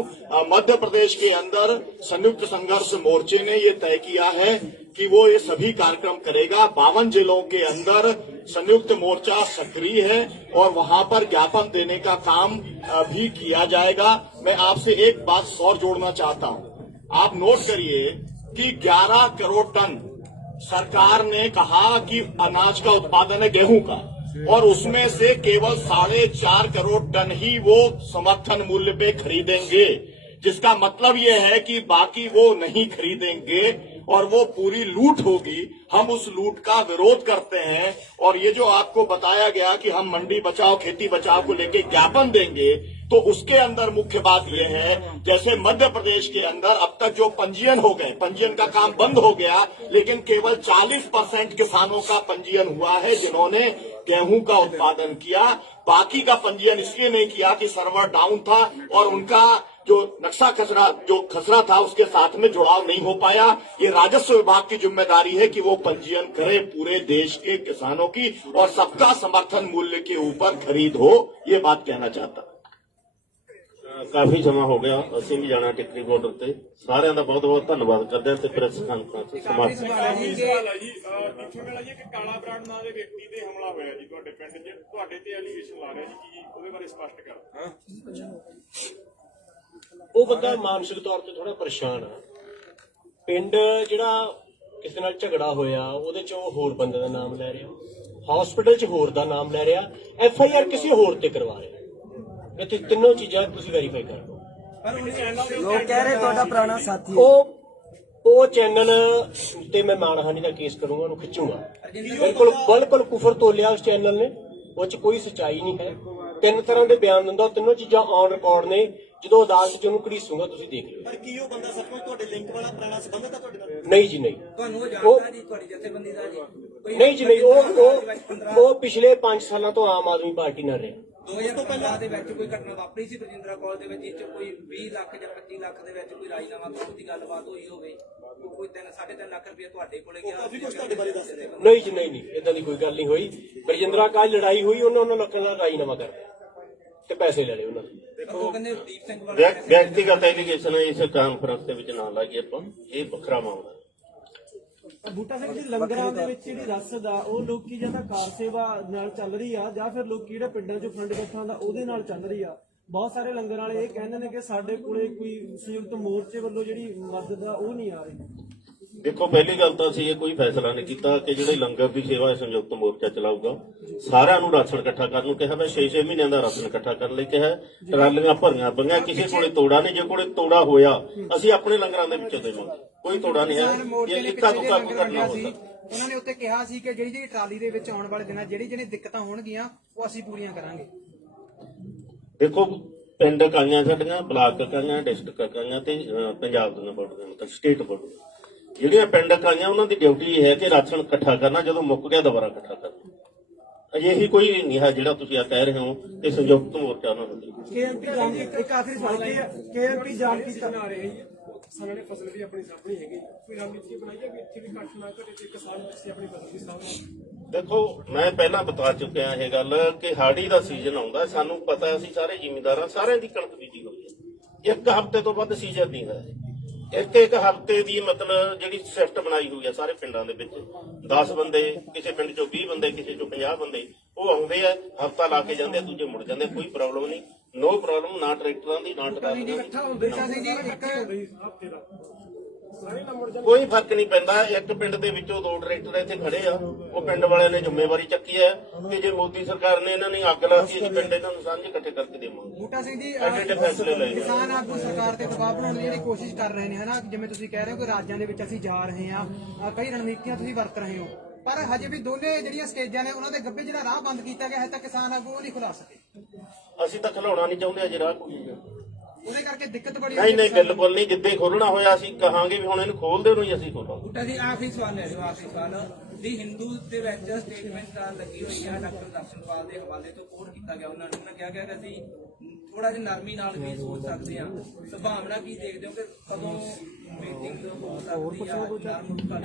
मध्य प्रदेश के अंदर संयुक्त संघर्ष मोर्चे ने ये तय किया है कि वो ये सभी कार्यक्रम करेगा। 52 जिलों के अंदर संयुक्त मोर्चा सक्रिय है और वहां पर ज्ञापन देने का काम भी किया जाएगा। मैं आपसे एक बात और जोड़ना चाहता हूं, आप नोट करिए कि 11 करोड़ टन सरकार ने कहा कि अनाज का उत्पादन है गेहूं का, और उसमें से केवल 4.5 करोड़ टन ही वो समर्थन मूल्य पे खरीदेंगे, जिसका मतलब ये है कि बाकी वो नहीं खरीदेंगे और वो पूरी लूट होगी। हम उस लूट का विरोध करते हैं। और ये जो आपको बताया गया कि हम मंडी बचाओ खेती बचाओ को लेके ज्ञापन देंगे, तो उसके अंदर मुख्य बात यह है, जैसे मध्य प्रदेश के अंदर अब तक जो पंजीयन हो गए, पंजीयन का काम बंद हो गया, लेकिन केवल 40% किसानों का पंजीयन हुआ है जिन्होंने गेहूं का उत्पादन किया। बाकी का पंजीयन इसलिए नहीं किया कि सर्वर डाउन था और उनका जो नक्शा खसरा था उसके साथ में जुड़ाव नहीं हो पाया। ये राजस्व विभाग की जिम्मेदारी है कि वो पंजीयन करे पूरे देश के किसानों की और सबका समर्थन मूल्य के ऊपर खरीद हो। ये बात कहना चाहता। ਕਾਫੀ ਸਮਾਂ ਹੋ ਗਿਆ, ਅਸੀਂ ਵੀ ਜਾਣਾ ਟਿੱਕਰੀ ਬਾਰਡਰ ਤੇ। ਸਾਰਿਆਂ ਦਾ ਬਹੁਤ ਬਹੁਤ ਧੰਨਵਾਦ ਕਰਦੇ ਹਾਂ ਤੇ ਪ੍ਰੈਸ ਕਾਨਫਰੰਸ ਸਮਾਪਤ। ਸਵਾਲ ਹੈ ਜੀ ਇੱਥੋਂ ਨਾਲ ਜੀ ਕਿ ਕਾਲਾ ਬਰਾੜ ਨਾਂ ਦੇ ਵਿਅਕਤੀ ਤੇ ਹਮਲਾ ਹੋਇਆ ਜੀ ਤੁਹਾਡੇ ਪਿੰਡ 'ਚ, ਤੁਹਾਡੇ ਤੇ ਐਲੀਗੇਸ਼ਨ ਲਾ ਰਿਹਾ ਜੀ, ਕੀ ਉਹਦੇ ਬਾਰੇ ਸਪਸ਼ਟ ਕਰ। ਉਹ ਬੰਦਾ ਮਾਨਸਿਕ ਤੌਰ ਤੇ ਥੋੜਾ ਪਰੇਸ਼ਾਨ ਆ। ਪਿੰਡ ਜਿਹੜਾ ਕਿਸੇ ਨਾਲ ਝਗੜਾ ਹੋਇਆ ਉਹਦੇ 'ਚ ਉਹ ਹੋਰ ਬੰਦੇ ਦਾ ਨਾਮ ਲੈ ਰਿਹਾ, ਹਸਪੀਟਲ 'ਚ ਹੋਰ ਦਾ ਨਾਮ ਲੈ ਰਿਹਾ, FIR ਕਿਸੇ ਹੋਰ ਤੇ ਕਰਵਾ ਰਿਹਾ। ਇੱਥੇ ਤਿੰਨੋਂ ਚੀਜ਼ਾਂ ਤੁਸੀਂ ਵੈਰੀਫਾਈ ਕਰ ਲਓ। ਲੋਕ ਕਹਿ ਰਹੇ ਤੁਹਾਡਾ ਪੁਰਾਣਾ ਸਾਥੀ ਉਹ ਚੈਨਲ ਤੇ ਮੈਂ ਮਾਨਹਾਨੀ ਦਾ ਕੇਸ ਕਰੂੰਗਾ, ਉਹਨੂੰ ਖਿੱਚੂੰਗਾ। ਬਿਲਕੁਲ ਕੁਫਰ ਤੋਲਿਆ ਉਸ ਚੈਨਲ ਨੇ, ਉਹ 'ਚ ਕੋਈ ਸੱਚਾਈ ਨਹੀਂ ਹੈ। 3 ਤਰ੍ਹਾਂ ਦੇ ਬਿਆਨ ਦਿੰਦਾ, ਤਿੰਨੋਂ ਚੀਜ਼ਾਂ ਔਨ ਰਿਕਾਰਡ ਨੇ। ਜਦੋਂ ਅਦਾਲਤ 'ਚ ਉਹਨੂੰ ਘੜੀਸੂਗਾ ਤੁਸੀਂ ਦੇਖ ਲਿਓ। ਪਰ ਕੀ ਉਹ ਬੰਦਾ ਸਭ ਤੋਂ ਤੁਹਾਡੇ ਲਿੰਕ ਵਾਲਾ ਪੁਰਾਣਾ ਸੰਬੰਧ ਹੈ ਤੁਹਾਡੇ ਨਾਲ? ਨਹੀਂ ਜੀ ਨਹੀਂ, ਤੁਹਾਨੂੰ ਉਹ ਜਾਣਦਾ ਜੀ, ਤੁਹਾਡੀ ਜਥੇਬੰਦੀ ਦਾ ਜੀ? ਨਹੀਂ ਜੀ ਨਹੀਂ, ਉਹ ਪਿਛਲੇ 5 ਸਾਲਾਂ ਤੋਂ ਆਮ ਆਦਮੀ ਪਾਰਟੀ ਨਾਲ ਰਿਹਾ। 2015 ਦੇ ਵਿੱਚ ਕੋਈ ਘਟਨਾ ਵਾਪਰੀ ਸੀ ਬਰਜਿੰਦਰਾ ਕਾਲਜ ਦੇ ਵਿੱਚ, ਇਹ 'ਚ ਕੋਈ 20 ਲੱਖ ਜਾਂ 25 ਲੱਖ ਦੇ ਵਿੱਚ ਕੋਈ ਰਾਜਨਾਮਾ ਦੀ ਗੱਲਬਾਤ ਹੋਈ ਹੋਵੇ, ਕੋਈ 3.5 ਲੱਖ ਰੁਪਏ ਤੁਹਾਡੇ ਕੋਲੇ ਗਿਆ? ਕਾਫੀ ਕੁਝ ਤੁਹਾਡੇ ਬਾਰੇ ਦੱਸ ਰਹੇ। ਨਹੀਂ ਜੀ ਨਹੀਂ, ਏਦਾਂ ਦੀ ਕੋਈ ਗੱਲ ਨਹੀਂ ਹੋਈ। ਬਰਜਿੰਦਰਾ ਕਾਲਜ ਲੜਾਈ ਹੋਈ, ਉਹਨਾਂ ਲੱਖਾਂ ਦਾ ਰਾਜਨਾਮਾ ਕਰ ਤੇ ਪੈਸੇ ਲੈ ਲਏ ਉਹਨਾਂ ਦੇ। ਦੇਖੋ ਕਹਿੰਦੇ ਦੀਪ ਸਿੰਘ ਵਾਲਾ ਵਿਅਕਤੀਗਤ ਐਲੀਗੇਸ਼ਨ ਇਸ ਕਾਨਫਰੰਸ ਦੇ ਵਿੱਚ ਨਾ ਲਾਈਏ ਆਪਾਂ, ਇਹ ਵੱਖਰਾ ਮਾਮਲਾ। ਬੂਟਾ ਸਿੰਘ ਜੀ, ਲੰਗਰਾਂ ਦੇ ਵਿੱਚ ਜਿਹੜੀ ਰਸਦ ਆ ਉਹ ਲੋਕੀ ਜਾਂ ਤਾਂ ਕਾਰ ਸੇਵਾ ਨਾਲ ਚੱਲ ਰਹੀ ਆ ਜਾਂ ਫਿਰ ਲੋਕੀ ਜਿਹੜਾ ਪਿੰਡਾਂ 'ਚੋਂ ਫੰਡ ਇਕੱਠਾ ਹੁੰਦਾ ਉਹਦੇ ਨਾਲ ਚੱਲ ਰਹੀ ਆ। ਬਹੁਤ ਸਾਰੇ ਲੰਗਰ ਵਾਲੇ ਇਹ ਕਹਿੰਦੇ ਨੇ ਕਿ ਸਾਡੇ ਕੋਲੇ ਕੋਈ ਸੰਯੁਕਤ ਮੋਰਚੇ ਵੱਲੋਂ ਜਿਹੜੀ ਮਦਦ ਆ ਉਹ ਨਹੀਂ ਆ ਰਹੀ। ਦੇਖੋ, ਪਹਿਲੀ ਗੱਲ ਤਾਂ ਅਸੀਂ ਇਹ ਕੋਈ ਫੈਸਲਾ ਨਹੀਂ ਕੀਤਾ ਕਿ ਜਿਹੜੇ ਲੰਗਰ ਦੀ ਸੇਵਾ ਹੈ ਸੰਯੁਕਤ ਮੋਰਚਾ ਚਲਾਊਗਾ। ਸਾਰਿਆਂ ਨੂੰ ਰਾਸ਼ਨ ਇਕੱਠਾ ਕਰਨ ਨੂੰ ਕਿਹਾ, ਮੈਂ 6 ਮਹੀਨਿਆਂ ਦਾ ਰਾਸ਼ਨ ਇਕੱਠਾ ਕਰਨ ਲਈ ਕਿਹਾ। ਟਰਾਲੀਆਂ ਭਰੀਆਂ ਪਈਆਂ, ਕਿਸੇ ਕੋਲੇ ਤੋੜਾ ਨਹੀਂ। ਜੇ ਕੋਲੇ ਤੋੜਾ ਹੋਇਆ ਅਸੀਂ ਆਪਣੇ ਲੰਗਰਾਂ ਦੇ ਵਿੱਚੋਂ ਦੇਵਾਂਗੇ, ਕੋਈ ਤੋੜਾ ਨਹੀਂ ਹੈ। ਇਹ ਇੱਕਾ ਦੁੱਕਾ ਕੋਈ ਕਰਨਾ ਹੁੰਦਾ। ਉਹਨਾਂ ਨੇ ਉੱਤੇ ਕਿਹਾ ਸੀ ਕਿ ਜਿਹੜੀ ਟਰਾਲੀ ਦੇ ਵਿੱਚ ਆਉਣ ਵਾਲੇ ਦਿਨਾਂ ਜਿਹੜੀ ਦਿੱਕਤਾਂ ਹੋਣਗੀਆਂ ਉਹ ਅਸੀਂ ਪੂਰੀਆਂ ਕਰਾਂਗੇ। ਦੇਖੋ, ਪਿੰਡ ਇਕਾਈਆਂ ਸਾਡੀਆਂ, ਬਲਾਕ ਇਕਾਈਆਂ, ਡਿਸਟ੍ਰਿਕਟ ਇਕਾਈਆਂ ਤੇ ਪੰਜਾਬ ਦੀਆਂ ਬੋਰਡ, ਮਤਲਬ ਸਟੇਟ ਬੋਰਡ। ਜਿਹੜੀਆਂ ਪਿੰਡ ਇਕਾਈਆਂ ਉਹਨਾਂ ਦੀ ਡਿਊਟੀ ਹੈ ਕਿ ਰਾਸ਼ਨ ਇਕੱਠਾ ਕਰਨਾ, ਜਦੋਂ ਮੁੱਕ ਗਿਆ ਦੁਬਾਰਾ ਇਕੱਠਾ ਕਰਨਾ। ਅਜੇ ਹੀ ਕੋਈ ਨਹੀਂ ਹੈ ਜਿਹੜਾ ਤੁਸੀਂ ਆ ਕਹਿ ਰਹੇ ਹੋ ਕਿ ਸੰਯੁਕਤ ਮੋਰਚਾ ਉਹਨਾਂ ਨੂੰ। ਇੱਕ ਆਖਰੀ ਸਵਾਲ KMP ਜਾਣ ਕੀ ਬਣਾ ਰਹੇ ਜੀ, ਕਿਸਾਨਾਂ ਨੇ ਫਸਲ ਵੀ ਆਪਣੀ ਸਾਂਭਣੀ ਹੈਗੀ, ਕੋਈ ਰਣਨੀਤੀ ਬਣਾਈ ਹੈ ਕਿ ਇੱਥੇ ਵੀ ਘੱਟ ਨਾ ਘਟੇ ਤੇ ਕਿਸਾਨ ਤੁਸੀਂ ਆਪਣੀ ਫਸਲ ਵੀ ਸਾਂਭਣ? ਦੇਖੋ, ਮੈਂ ਪਹਿਲਾਂ ਬਤਾ ਚੁੱਕਿਆ ਇਹ ਗੱਲ ਕਿ ਹਾੜੀ ਦਾ ਸੀਜ਼ਨ ਆਉਂਦਾ, ਸਾਨੂੰ ਪਤਾ, ਅਸੀਂ ਸਾਰੇ ਜ਼ਿਮੀਂਦਾਰਾਂ ਸਾਰਿਆਂ ਦੀ ਕਣਕ ਬੀਜੀ ਹੋਈ ਹੈ। 1 ਹਫ਼ਤੇ ਤੋਂ ਵੱਧ ਸੀਜ਼ਨ ਨਹੀਂ ਹੈ। ਇੱਕ ਹਫ਼ਤੇ ਦੀ ਮਤਲਬ ਜਿਹੜੀ ਸ਼ਿਫਟ ਬਣਾਈ ਹੋਈ ਹੈ ਸਾਰੇ ਪਿੰਡਾਂ ਦੇ ਵਿੱਚ। 10 ਬੰਦੇ, ਕਿਸੇ ਪਿੰਡ ਚੋਂ 20 ਬੰਦੇ, ਕਿਸੇ ਚੋਂ 50 ਬੰਦੇ, ਉਹ ਆਉਂਦੇ ਆ, ਹਫ਼ਤਾ ਲਾ ਕੇ ਜਾਂਦੇ, ਦੂਜੇ ਮੁੜ ਜਾਂਦੇ। ਕੋਈ ਪ੍ਰੋਬਲਮ ਨਹੀਂ, ਨੋ ਪ੍ਰੋਬਲਮ, ਨਾ ਟਰੈਕਟਰਾਂ ਦੀ ਨਾ ਟਰਾਲੀਆਂ ਦੀ। ਕੋਈ ਫਰਕ ਨਹੀਂ ਪੈਂਦਾ। ਇੱਕ ਪਿੰਡ ਦੇ ਵਿੱਚੋਂ 2 ਟਰੈਕਟਰ ਇੱਥੇ ਖੜੇ ਆ, ਉਹ ਪਿੰਡ ਵਾਲਿਆਂ ਨੇ ਜ਼ਿੰਮੇਵਾਰੀ ਚੱਕੀ ਹੈ ਕਿ ਜੇ ਮੋਦੀ ਸਰਕਾਰ ਨੇ ਇਹਨਾਂ ਨੇ ਅੱਗ ਲਾਤੀ, ਅਸੀਂ ਪਿੰਡ ਇਹਨਾਂ ਨੂੰ ਸਾਂਝੇ ਇਕੱਠੇ ਕਰਕੇ ਦੇਵਾਂਗੇ। ਬੂਟਾ ਸਿੰਘ ਜੀ, ਐਡੇ ਫੈਸਲੇ ਲਏ ਕਿਸਾਨ ਆਗੂ ਸਰਕਾਰ ਤੇ ਦਬਾਅ ਬਣਾਉਣ ਦੀ ਜਿਹੜੀ ਕੋਸ਼ਿਸ਼ ਕਰ ਰਹੇ ਨੇ, ਹਨਾ, ਜਿਵੇਂ ਤੁਸੀਂ ਕਹਿ ਰਹੇ ਹੋ ਕਿ ਰਾਜਾਂ ਦੇ ਵਿੱਚ ਅਸੀਂ ਜਾ ਰਹੇ ਹਾਂ, ਕਈ ਰਣਨੀਤੀਆਂ ਤੁਸੀਂ ਵਰਤ ਰਹੇ ਹੋ, ਪਰ ਹਜੇ ਵੀ ਦੋਨੇ ਜਿਹੜੀਆਂ ਸਟੇਜਾਂ ਨੇ ਉਹਨਾਂ ਦੇ ਗੱਭੇ ਜਿਹੜਾ ਰਾਹ ਬੰਦ ਕੀਤਾ ਗਿਆ ਹੈ ਤਾਂ ਕਿਸਾਨ ਆਗੂ ਉਹ ਨਹੀਂ ਖੁਲਾ ਸਕੇ। ਅਸੀਂ ਤਾਂ ਖਿਲਾਉਣਾ ਨਹੀਂ ਚਾਹੁੰਦੇ ਅਜੇ ਰਾਹ ਕੋਈ। ਉਹਦੇ ਕਰਕੇ ਦਿੱਕਤ ਬੜੀ ਨਹੀਂ, ਬਿਲਕੁਲ ਨਹੀਂ। ਜਿੱਦੇ ਖੋਲਣਾ ਹੋਇਆ ਅਸੀਂ ਕਹਾਂਗੇ ਵੀ ਹੁਣ ਇਹਨੂੰ ਖੋਲ ਦਿਓ, ਨਹੀਂ ਅਸੀਂ ਖੋਲਾਂਗੇ। ਬੂਟਾ ਜੀ, ਆਖਰੀ ਸਵਾਲ ਲੈ ਲਓ, ਆਖਰੀ ਸਵਾਲ। ਦੀ ਹਿੰਦੂ ਦੇ ਵਿੱਚ ਸਟੇਟਮੈਂਟ ਲੱਗੀ ਹੋਈ ਆ ਡਾਕਟਰ ਦਰਸ਼ਨਪਾਲ ਦੇ ਹਵਾਲੇ ਤੋਂ ਕੋਟ ਕੀਤਾ ਗਿਆ। ਉਹਨਾਂ ਨੇ ਕਿਹਾ ਗਿਆ ਕਿ ਅਸੀਂ ਥੋੜਾ ਜਿਹਾ ਨਰਮੀ ਨਾਲ ਵੀ ਸੋਚ ਸਕਦੇ ਹਾਂ। ਸੰਭਾਵਨਾ ਕੀ ਦੇਖਦੇ ਹੋ ਕਿ ਕਦੋਂ ਮੀਟਿੰਗ ਹੋ ਸਕਦੀ ਆ?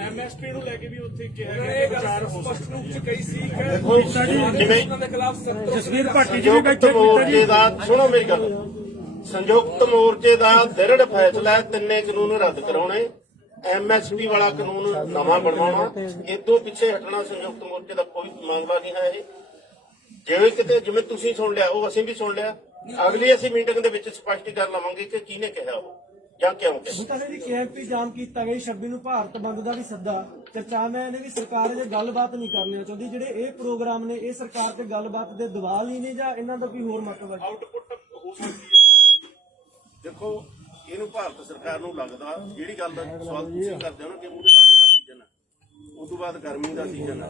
ਐਮਐਸਪੀ ਨੂੰ ਲੈ ਕੇ ਵੀ ਉੱਥੇ ਕਿਹਾ ਗਿਆ ਕਿ ਵਿਚਾਰ ਹੋ ਸਪਸ਼ਟ ਰੂਪ ਚ ਕਹੀ ਸੀ ਕਿ ਜਿਵੇਂ ਉਹਨਾਂ ਦੇ ਖਿਲਾਫ ਜਸਵੀਰ ਭਾਟੀ ਜੀ ਵੀ ਬੈਠੇ ਮੋਰਚੇ ਦਾ ਸੁਣੋ ਮੇਰੀ ਗੱਲ, ਸੰਯੁਕਤ ਮੋਰਚੇ ਦਾ ਦ੍ਰਿੜ ਫੈਸਲਾ ਹੈ ਤਿੰਨੇ ਕਾਨੂੰਨ ਰੱਦ ਕਰਾਉਣੇ, ਐਮਐਸਪੀ ਵਾਲਾ ਕਾਨੂੰਨ ਨਵਾਂ ਬਣਵਾਉਣਾ। ਇਦੋਂ ਪਿੱਛੇ ਹਟਣਾ ਸੰਯੁਕਤ ਮੋਰਚੇ ਦਾ ਕੋਈ ਮਾਮਲਾ ਨਹੀਂ ਹੈ। ਇਹ ਜਿਵੇਂ ਕਿਤੇ ਜਿਵੇਂ ਤੁਸੀਂ ਸੁਣ ਲਿਆ ਉਹ ਅਸੀਂ ਵੀ ਸੁਣ ਲਿਆ, ਅਗਲੀ ਅਸੀਂ ਮੀਟਿੰਗ ਦੇ ਵਿੱਚ ਸਪਸ਼ਟੀਕਰਨ ਲਵਾਂਗੇ ਕਿ ਕਿਹਨੇ ਕਿਹਾ ਉਹ ਜਾਂ ਕਿਉਂ ਕਿਹਾ। ਬੂਟਾ ਸਿੰਘ ਜੀ ਕੇਐਮਪੀ ਜਾਮ ਕੀਤਾ ਗਿਆ 26 ਨੂੰ ਭਾਰਤ ਬੰਦ ਦਾ ਵੀ ਸੱਦਾ। ਚਰਚਾਵਾਂ ਨੇ ਵੀ ਸਰਕਾਰ ਜੇ ਗੱਲਬਾਤ ਨਹੀਂ ਕਰਨੀ ਚਾਹੁੰਦੀ, ਜਿਹੜੇ ਇਹ ਪ੍ਰੋਗਰਾਮ ਨੇ ਇਹ ਸਰਕਾਰ ਤੇ ਗੱਲਬਾਤ ਦੇ ਦਬਾਅ ਲਈ ਨੇ ਜਾਂ ਇਹਨਾਂ ਦਾ ਕੋਈ ਹੋਰ ਮਤਲਬ ਹੈ? ਆਊਟਪੁੱਟ ਹੋ ਸਕਦੀ ਹੈ। ਦੇਖੋ ਇਹਨੂੰ ਭਾਰਤ ਸਰਕਾਰ ਨੂੰ ਲੱਗਦਾ ਜਿਹੜੀ ਗੱਲ ਦਾ ਸਵਾਲ ਤੁਸੀਂ ਕਰਦੇ ਹੋ ਨਾ ਕਿ ਮੂਹਰੇ ਹਾੜੀ ਦਾ ਸੀਜ਼ਨ ਹੈ, ਉਸ ਤੋਂ ਬਾਅਦ ਗਰਮੀ ਦਾ ਸੀਜ਼ਨ ਹੈ,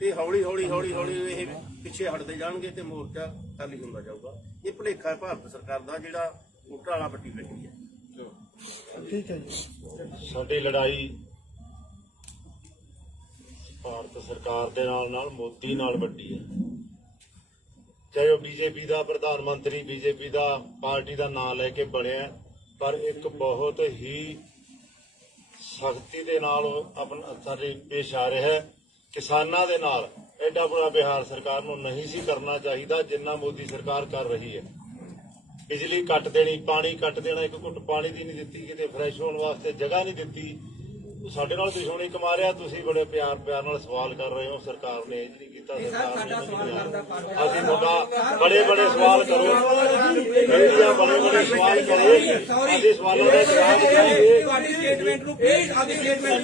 ਤੇ ਹੌਲੀ ਹੌਲੀ ਇਹ ਪਿੱਛੇ ਹਟਦੇ ਜਾਣਗੇ ਤੇ ਮੋਰਚਾ ਖਾਲੀ ਹੁੰਦਾ ਜਾਊਗਾ। ਇਹ ਭੁਲੇਖਾ ਹੈ ਭਾਰਤ ਸਰਕਾਰ ਦਾ ਜਿਹੜਾ ਮੋਟਰ ਵਾਲਾ ਪੱਟੀ ਬੈਠੀ ਹੈ। ਠੀਕ ਹੈ ਜੀ। ਸਾਡੀ ਲੜਾਈ ਭਾਰਤ ਸਰਕਾਰ ਦੇ ਨਾਲ ਮੋਦੀ ਨਾਲ ਵੱਡੀ ਹੈ। ਚਾਹੇ ਉਹ ਬੀਜੇਪੀ ਦਾ ਪ੍ਰਧਾਨ ਮੰਤਰੀ ਬੀਜੇਪੀ ਦਾ ਪਾਰਟੀ ਦਾ ਨਾਂ ਲੈ ਕੇ ਬਣਿਆ, ਪਰ ਇੱਕ ਬਹੁਤ ਹੀ ਸਖਤੀ ਦੇ ਨਾਲ ਆਪਣਾ ਸਾਡੇ ਪੇਸ਼ ਆ ਰਿਹਾ ਹੈ। ਕਿਸਾਨਾਂ ਦੇ ਨਾਲ ਐਡਾ ਬੜਾ ਬਿਹਾਰ ਸਰਕਾਰ ਨੂੰ ਨਹੀਂ ਸੀ ਕਰਨਾ ਚਾਹੀਦਾ ਜਿੰਨਾ ਮੋਦੀ ਸਰਕਾਰ ਕਰ ਰਹੀ ਹੈ। ਬਿਜਲੀ ਕੱਟ ਦੇਣੀ, ਪਾਣੀ ਕੱਟ ਦੇਣਾ, ਇੱਕ ਘੁੱਟ ਪਾਣੀ ਦੀ ਨਹੀਂ ਦਿੱਤੀ, ਕਿਤੇ ਫਰੈਸ਼ ਹੋਣ ਵਾਸਤੇ ਜਗ੍ਹਾ ਨਹੀਂ ਦਿੱਤੀ। ਸਾਡੇ ਨਾਲ ਦੁਸ਼ਮਣੀ ਕਮਾ ਰਿਹਾ। ਤੁਸੀਂ ਬੜੇ ਪਿਆਰ ਨਾਲ ਸਵਾਲ ਕਰ ਰਹੇ ਹੋ, ਸਰਕਾਰ ਨੇ ਇਹ ਨਹੀਂ ਕੀਤਾ, ਸਰਕਾਰ ਨੇ ਅਸੀਂ ਮੁੱਦਾ ਬੜੇ ਸਵਾਲ ਕਰੋ, ਮੀਡੀਆ ਬੜੇ ਸਵਾਲ ਕਰੇ, ਅਸੀਂ ਸਵਾਲਾਂ ਦੇ ਜਵਾਬ ਦੇਈਏ। ਤੁਹਾਡੀ ਸਟੇਟਮੈਂਟ ਨੂੰ ਪਲੀਜ਼ ਆਪਣੀ ਸਟੇਟਮੈਂਟ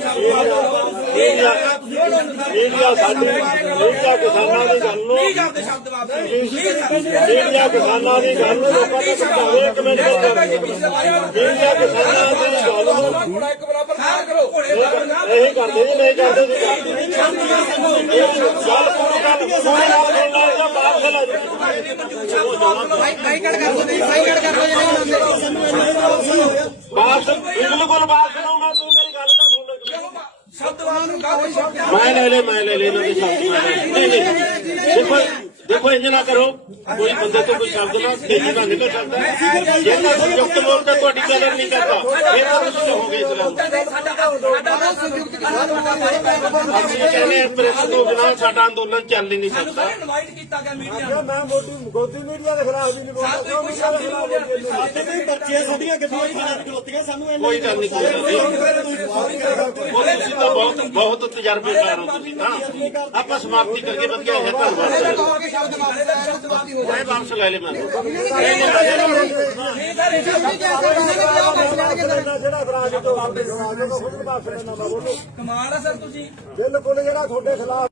ਮੀਡੀਆ ਸਾਡੀ ਮੀਡੀਆ ਕਿਸਾਨਾਂ ਦੀ ਗੱਲ ਨੂੰ ਪਲੀਜ਼ ਆਪਦੇ ਸ਼ਬਦ ਵਾਪਸ ਮੀਡੀਆ ਕਿਸਾਨਾਂ ਦੀ ਗੱਲ ਨੂੰ ਲੋਕਾਂ ਤੱਕ ਪਹੁੰਚਾਵੇ। ਇੱਕ ਮਿੰਟ ਮੀਡੀਆ ਕਿਸਾਨਾਂ ਦੀ ਗੱਲ ਨੂੰ ਇੱਕ ਬਰਾਬਰ ਨਾ ਕਰੋ। ਇਹੀ ਕਰਦੇ ਜੀ, ਨਹੀਂ ਕਰਦੇ ਜੀ ਗੱਲ ਪੂਰੀ ਗੱਲ ਬਾਹਰ ਚਲਾ ਜੀ। ਬਾਤ ਬਿਲਕੁਲ ਬਾਤ ਸੁਣਾਉਂਗਾ, ਤੂੰ ਮੇਰੀ ਗੱਲ ਤਾਂ ਸੁਣ ਲੈ। ਸ਼ਬਦਵਾਨ ਨੂੰ ਕਹੋ ਸ਼ਬਦ ਮੈਂ ਲੈ ਲੈ ਇਹਨਾਂ ਦੇ ਸ਼ਬਦ ਦੇਖੋ ਇੰਜ ਨਾ ਕਰੋ, ਕੋਈ ਬੰਦੇ ਤੋਂ ਕੋਈ ਸ਼ਬਦ ਨਾ ਤੇਜ਼ੀ ਨਾਲ ਨਿਕਲ ਸਕਦਾ। ਜੇ ਤਾਂ ਸੰਯੁਕਤ ਮੋਰਚਾ ਤੁਹਾਡੀ ਕਦਰ ਨਹੀਂ ਕਰਦਾ ਫਿਰ ਤਾਂ ਤੁਸੀਂ ਕਹੋਗੇ ਇਸਲਾਮ। ਅਸੀਂ ਕਹਿੰਦੇ ਪ੍ਰੈਸ ਤੋਂ ਬਿਨਾਂ ਸਾਡਾ ਅੰਦੋਲਨ ਚੱਲ ਹੀ ਨਹੀਂ ਸਕਦਾ। ਇਨਵਾਈਟ ਕੀਤਾ ਗਿਆ ਮੀਡੀਆ ਨੂੰ। ਮੈਂ ਮੋਦੀ ਮੀਡੀਆ ਦੇ ਖਿਲਾਫ ਵੀ ਨਹੀਂ ਬੱਚੇ ਸਾਡੀਆਂ ਗੱਡੀਆਂ ਖਾਣਾ ਖਲੋਤੀਆਂ ਸਾਨੂੰ ਕੋਈ ਗੱਲ ਨਹੀਂ, ਤੁਸੀਂ ਤਾਂ ਬਹੁਤ ਤਜਰਬੇਕਾਰ ਹੋ। ਤੁਸੀਂ ਤਾਂ ਆਪਾਂ ਸਮਾਪਤੀ ਕਰਕੇ ਵਧੀਆ ਹੈ। ਧੰਨਵਾਦ। ਮੈਂ ਵਾਪਸ ਲੈ ਲੈ ਮੈਨੂੰ ਕਮਾਲ ਆ ਸਰ ਤੁਸੀਂ। ਬਿਲਕੁਲ ਜਿਹੜਾ ਤੁਹਾਡੇ ਖਿਲਾਫ